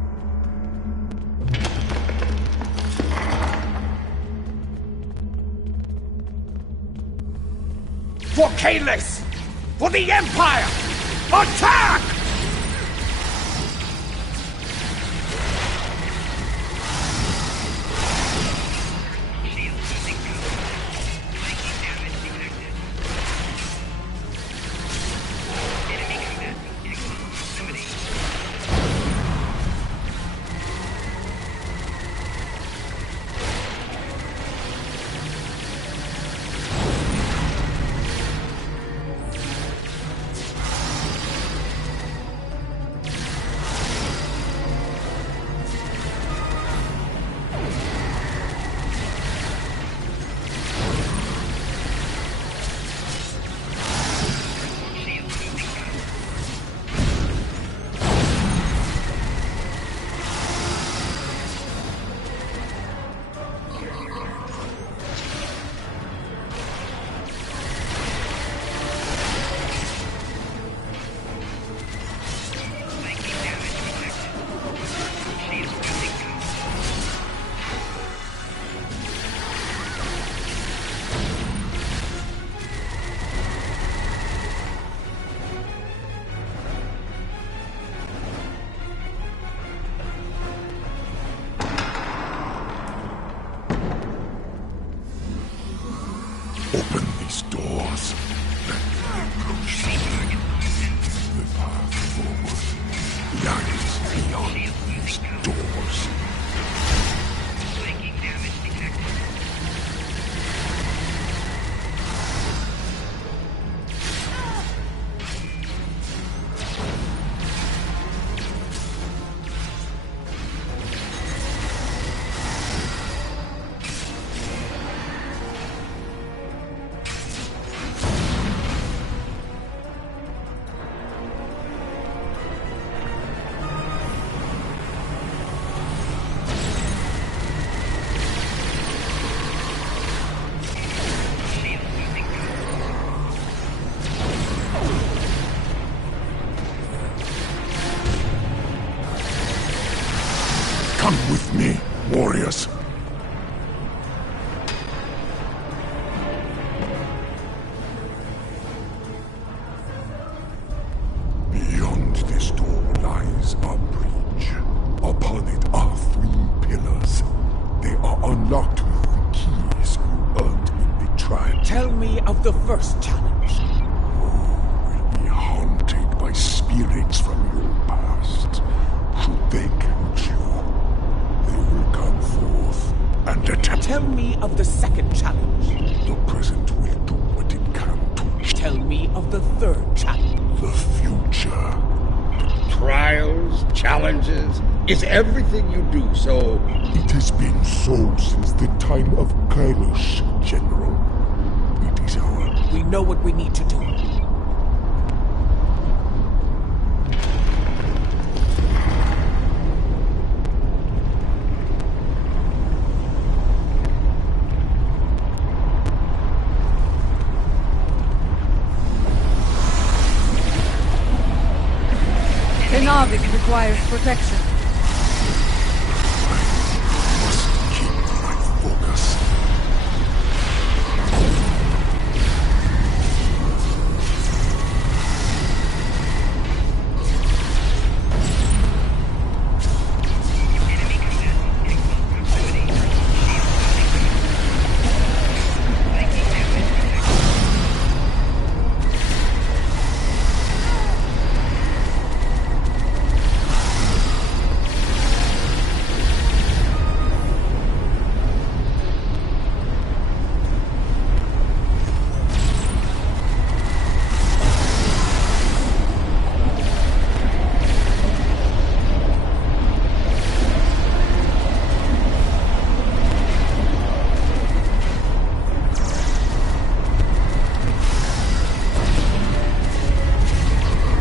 For Kalis! For the Empire! Attack! Open these doors. Let me approach you. The path forward lies beyond these doors. Come with me, warriors. Beyond this door lies a bridge. Upon it are 3 pillars. They are unlocked with the keys you earned in the trial. Tell me of the first challenge. Will be haunted by spirits from your past. Should they catch you, they will come forth and attack. Tell me of the second challenge. The present will do what it can to Tell me of the third challenge. the future. Trials, challenges, is everything you do so... It has been so since the time of Kailash, General. It is our... We know what we need to do. Kenavik requires protection. must keep my focus.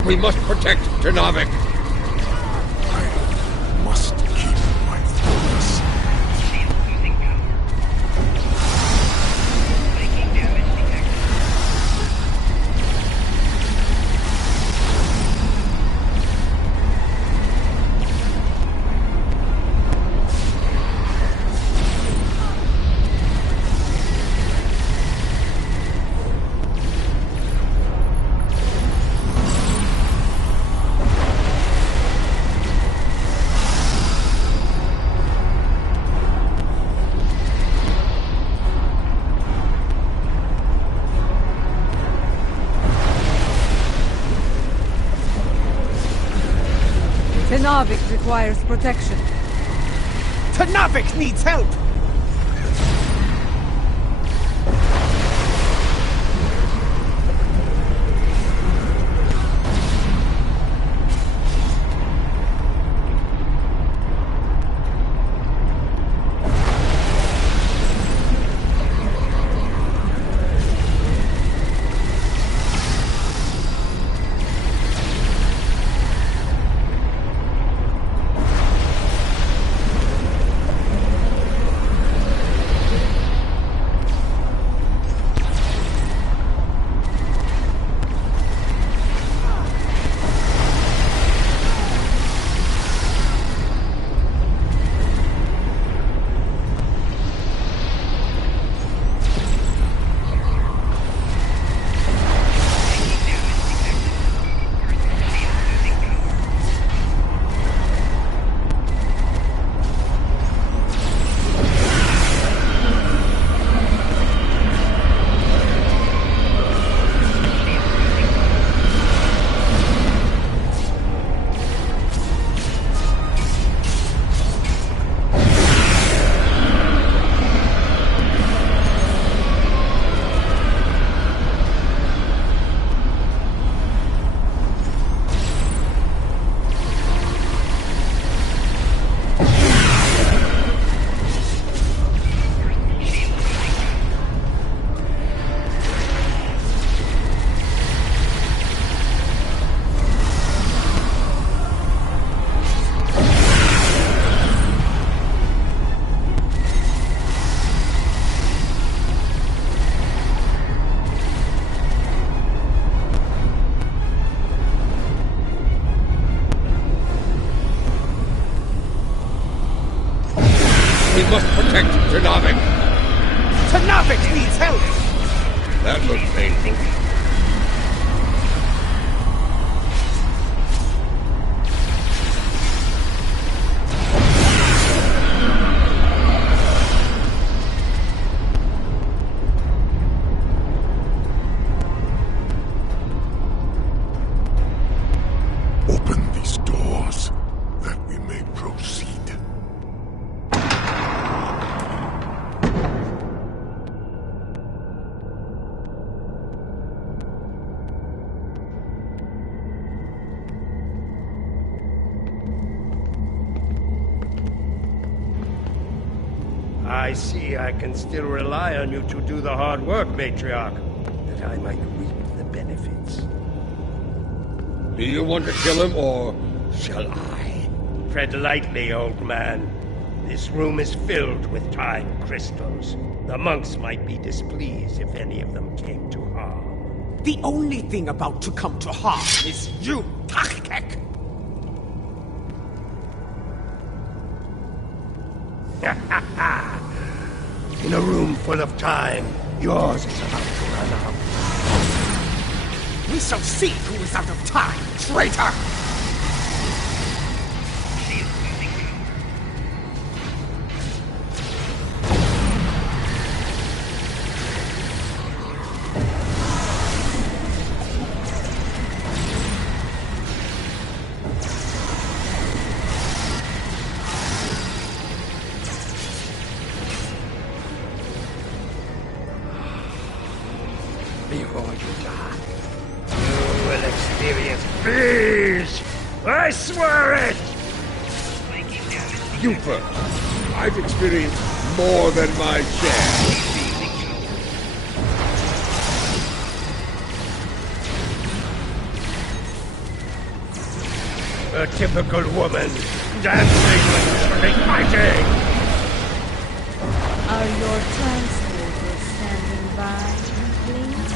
We must protect Ternavik. I must keep my focus. Tenavik requires protection. Tenavik needs help! We must protect Tenavik. Tenavik needs help! That looks painful. Open these doors, that we may proceed. I see I can still rely on you to do the hard work, Matriarch, that I might reap the benefits. Do you want to kill him, or shall I? Tread lightly, old man. This room is filled with time crystals. The monks might be displeased if any of them came to harm. The only thing about to come to harm is you, Tachkek! In a room full of time, yours is about to run out. We shall see who is out of time, traitor! Before you die, you will experience peace! I swear it! You first. I've experienced more than my share. A typical woman, dancing when you fighting! Are your transporters standing by, please?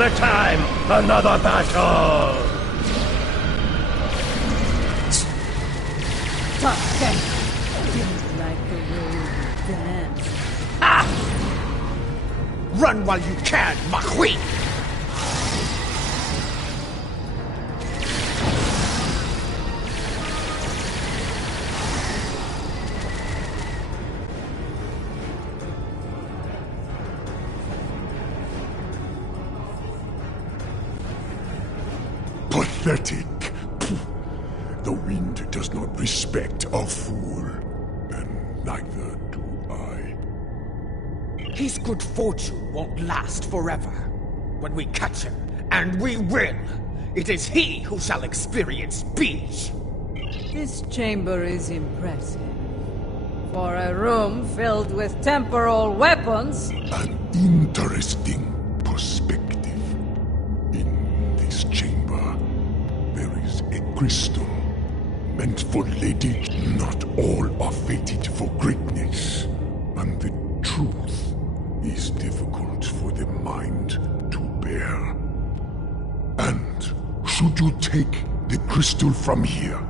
Another time, another battle! Stop that! Didn't like the way you dance. Run while you can, ma queen! Pathetic. The wind does not respect a fool, and neither do I. His good fortune won't last forever. When we catch him, and we will, it is he who shall experience peace. This chamber is impressive. For a room filled with temporal weapons. An interesting perspective. In this chamber, there is a crystal meant for lady. Not all are fated for greatness, and the truth is difficult for the mind to bear. And should you take the crystal from here,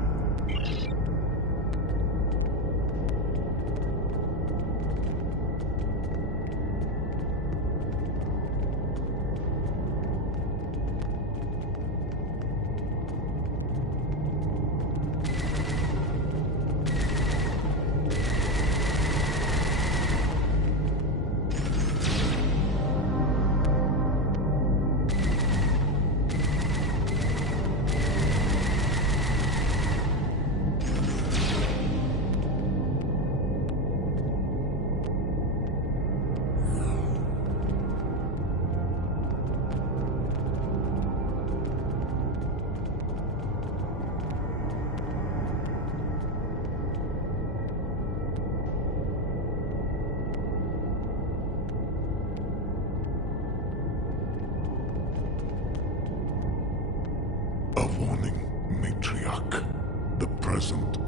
a warning, matriarch. The present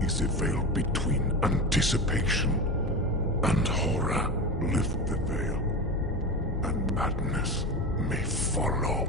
is a veil between anticipation and horror. Lift the veil, and madness may follow.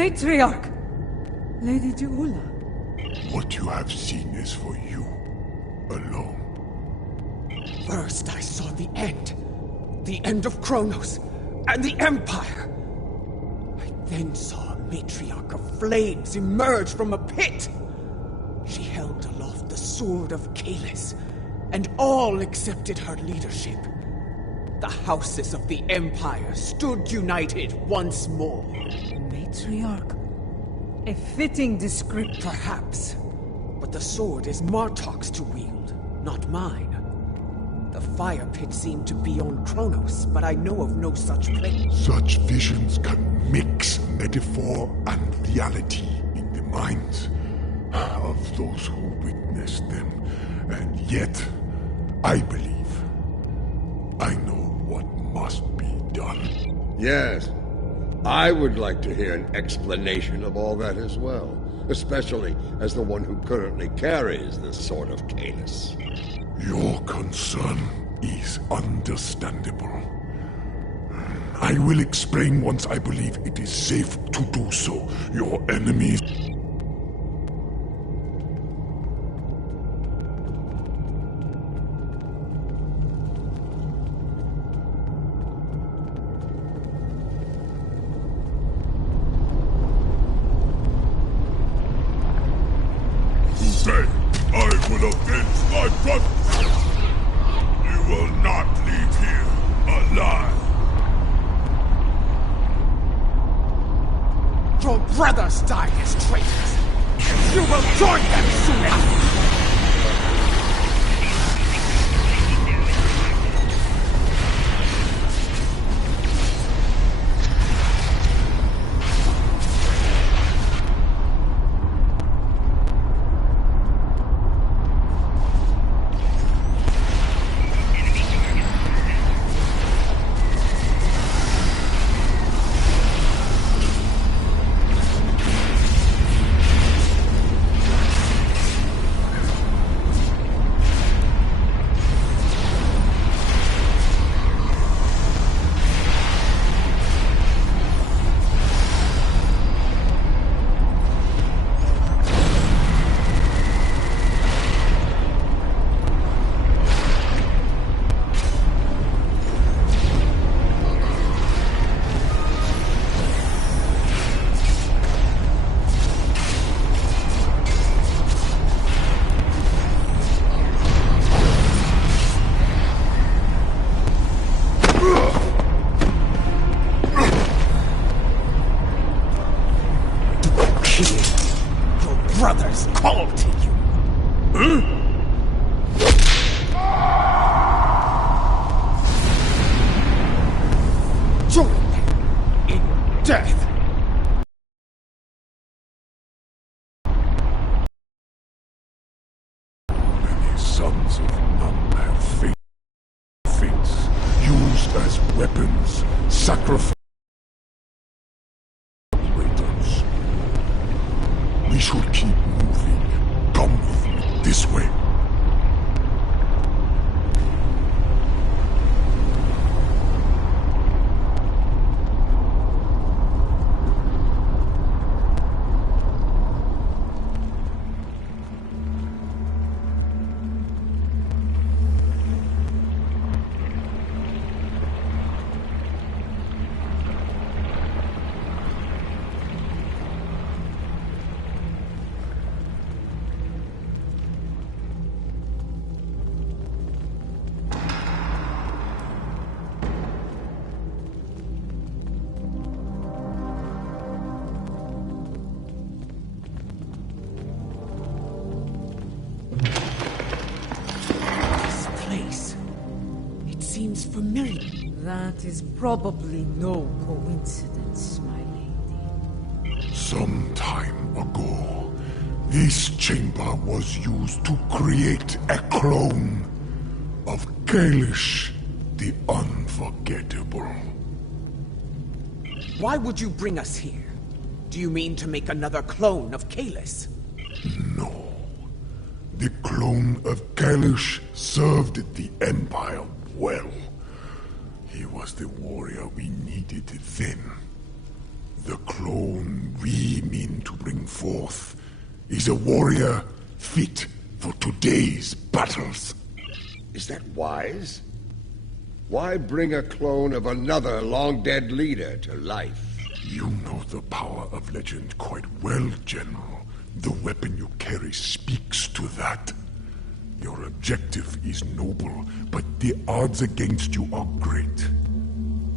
Matriarch! Lady Duula. What you have seen is for you alone. First I saw the end. The end of Kronos and the Empire. I then saw a matriarch of flames emerge from a pit. She held aloft the sword of Kalis, and all accepted her leadership. The houses of the Empire stood united once more. Matriarch? A fitting descriptor. Perhaps. But the sword is Martok's to wield, not mine. The fire pit seemed to be on Kronos, but I know of no such place. Such visions can mix metaphor and reality in the minds of those who witness them. And yet, I believe I know what must be done. Yes. I would like to hear an explanation of all that as well, especially as the one who currently carries the Sword of Kalis. Your concern is understandable. I will explain once I believe it is safe to do so. Your enemies... Today, I will avenge my brothers! You will not leave here alive! Your brothers died as traitors. You will join them soon after. Brothers call to you. Join them in death. Many sons of none have fates used as weapons, sacrificed. We should keep moving. Come with me this way. Seems familiar. That is probably no coincidence, my lady. Some time ago, this chamber was used to create a clone of Kalish the Unforgettable. Why would you bring us here? Do you mean to make another clone of Kalis? No. The clone of Kalish served the Empire well. He was the warrior we needed then. The clone we mean to bring forth is a warrior fit for today's battles. Is that wise? Why bring a clone of another long-dead leader to life? You know the power of legend quite well, General. The weapon you carry speaks to that. Your objective is noble, but the odds against you are great.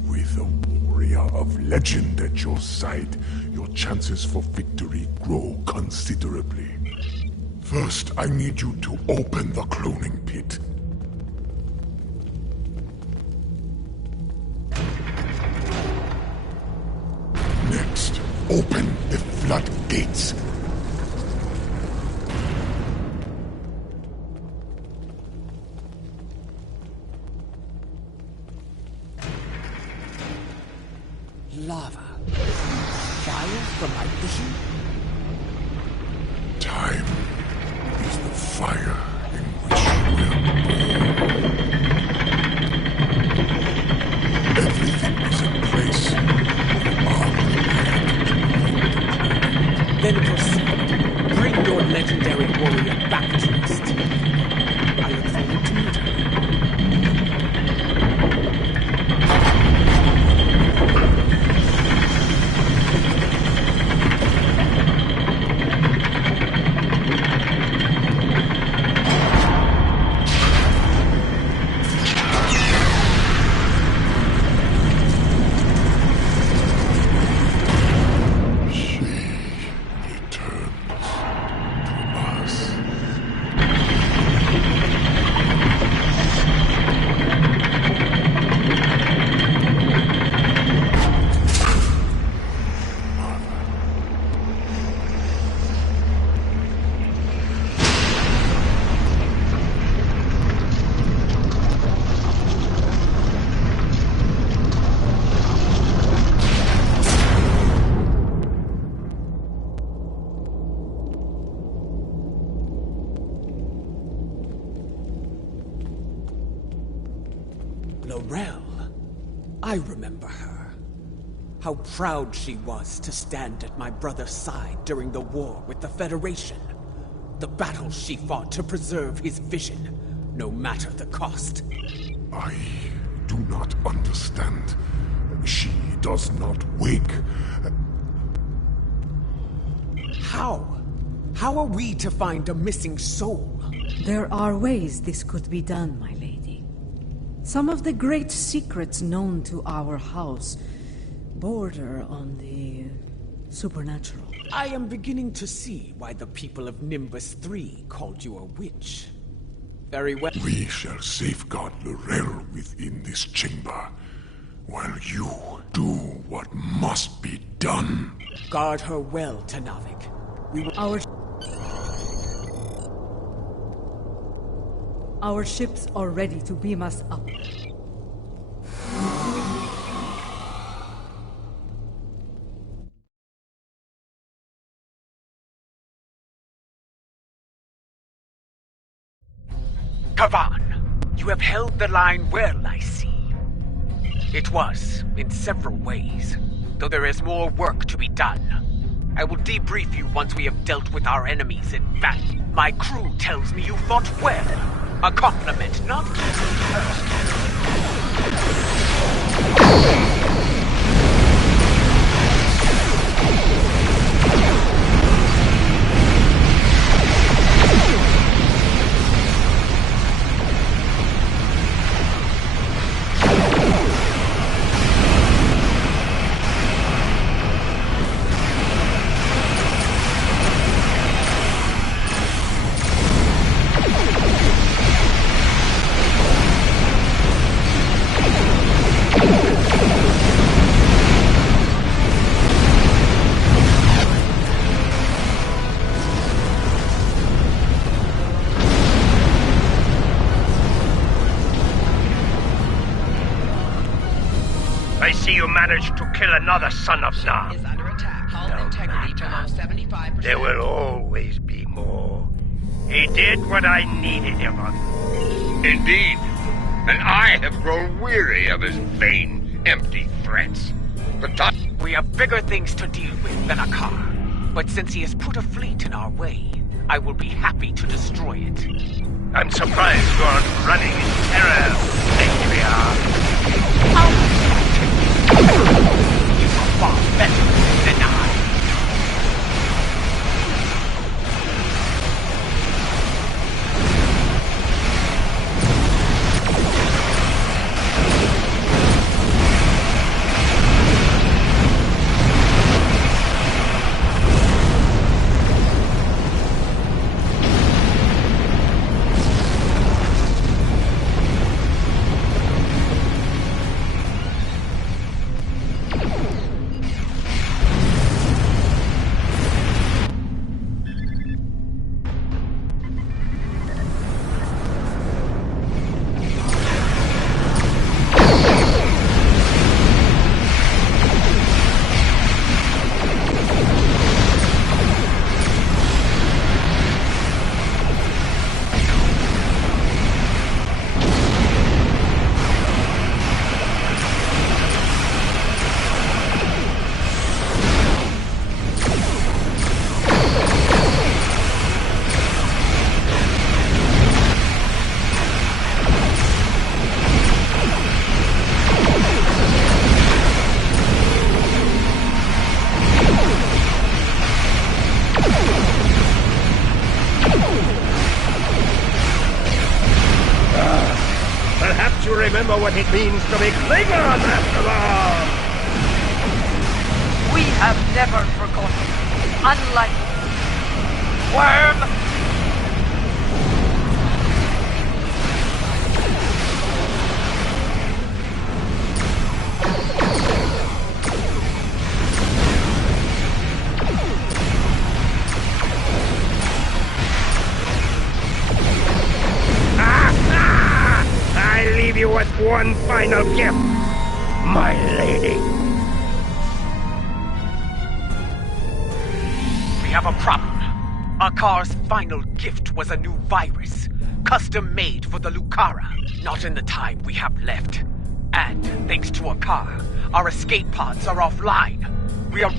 With a warrior of legend at your side, your chances for victory grow considerably. First, I need you to open the cloning pit. Next, open the floodgates. Lava. Fire from my vision? Time is the fire in which we're born. Everything is in place. Then proceed. Bring your legendary warrior back to us. I look forward to meeting you. I remember her. How proud she was to stand at my brother's side during the war with the Federation. The battles she fought to preserve his vision, no matter the cost. I do not understand. She does not wake. How? How are we to find a missing soul? There are ways this could be done, my lady. Some of the great secrets known to our house border on the supernatural. I am beginning to see why the people of Nimbus 3 called you a witch. Very well. We shall safeguard Lorel within this chamber, while you do what must be done. Guard her well, Tanavik. We will... Our ships are ready to beam us up. Kavan, you have held the line well, I see. It was, in several ways, though there is more work to be done. I will debrief you once we have dealt with our enemies in battle. My crew tells me you fought well. A compliment not easily heard. I see you managed to kill another son of Nam. Is under attack. Hull integrity below 75%. There will always be more. He did what I needed him on. Indeed. And I have grown weary of his vain, empty threats. The time... We have bigger things to deal with than a car. But since he has put a fleet in our way, I will be happy to destroy it. I'm surprised you aren't running in terror, Matriarch. You are far better than I. Perhaps you remember what it means to be Klingon after all! We have never forgotten. Unlike Worm! I leave you with one final gift, my lady. We have a problem. Akar's final gift was a new virus, custom made for the Lucara. Not in the time we have left. And, thanks to Akar, our escape pods are offline. We are...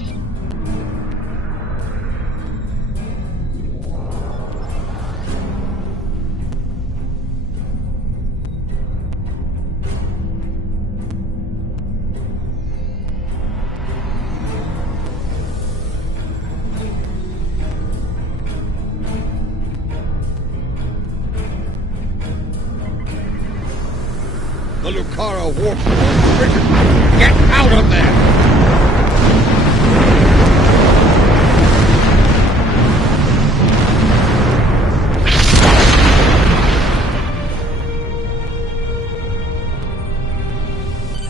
The Lucara warp core triggered. Get out of there!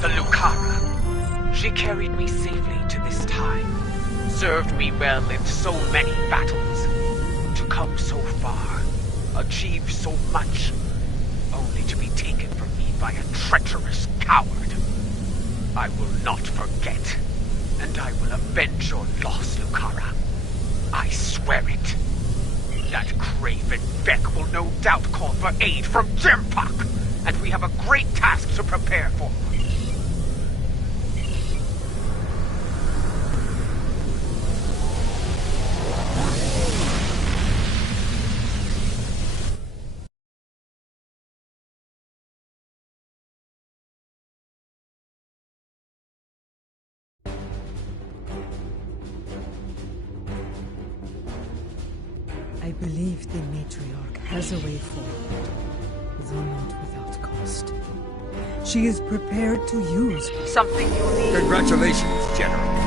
The Lucara. She carried me safely to this time. Served me well in so many battles. To come so far. Achieve so much. Only to be taken from me by a treacherous coward. I will not forget. And I will avenge your loss, Lucara. I swear it. That craven Beck will no doubt call for aid from Jempok. And we have a great task to prepare for. I believe the matriarch has a way forward, though not without cost. She is prepared to use something unique. Congratulations, General.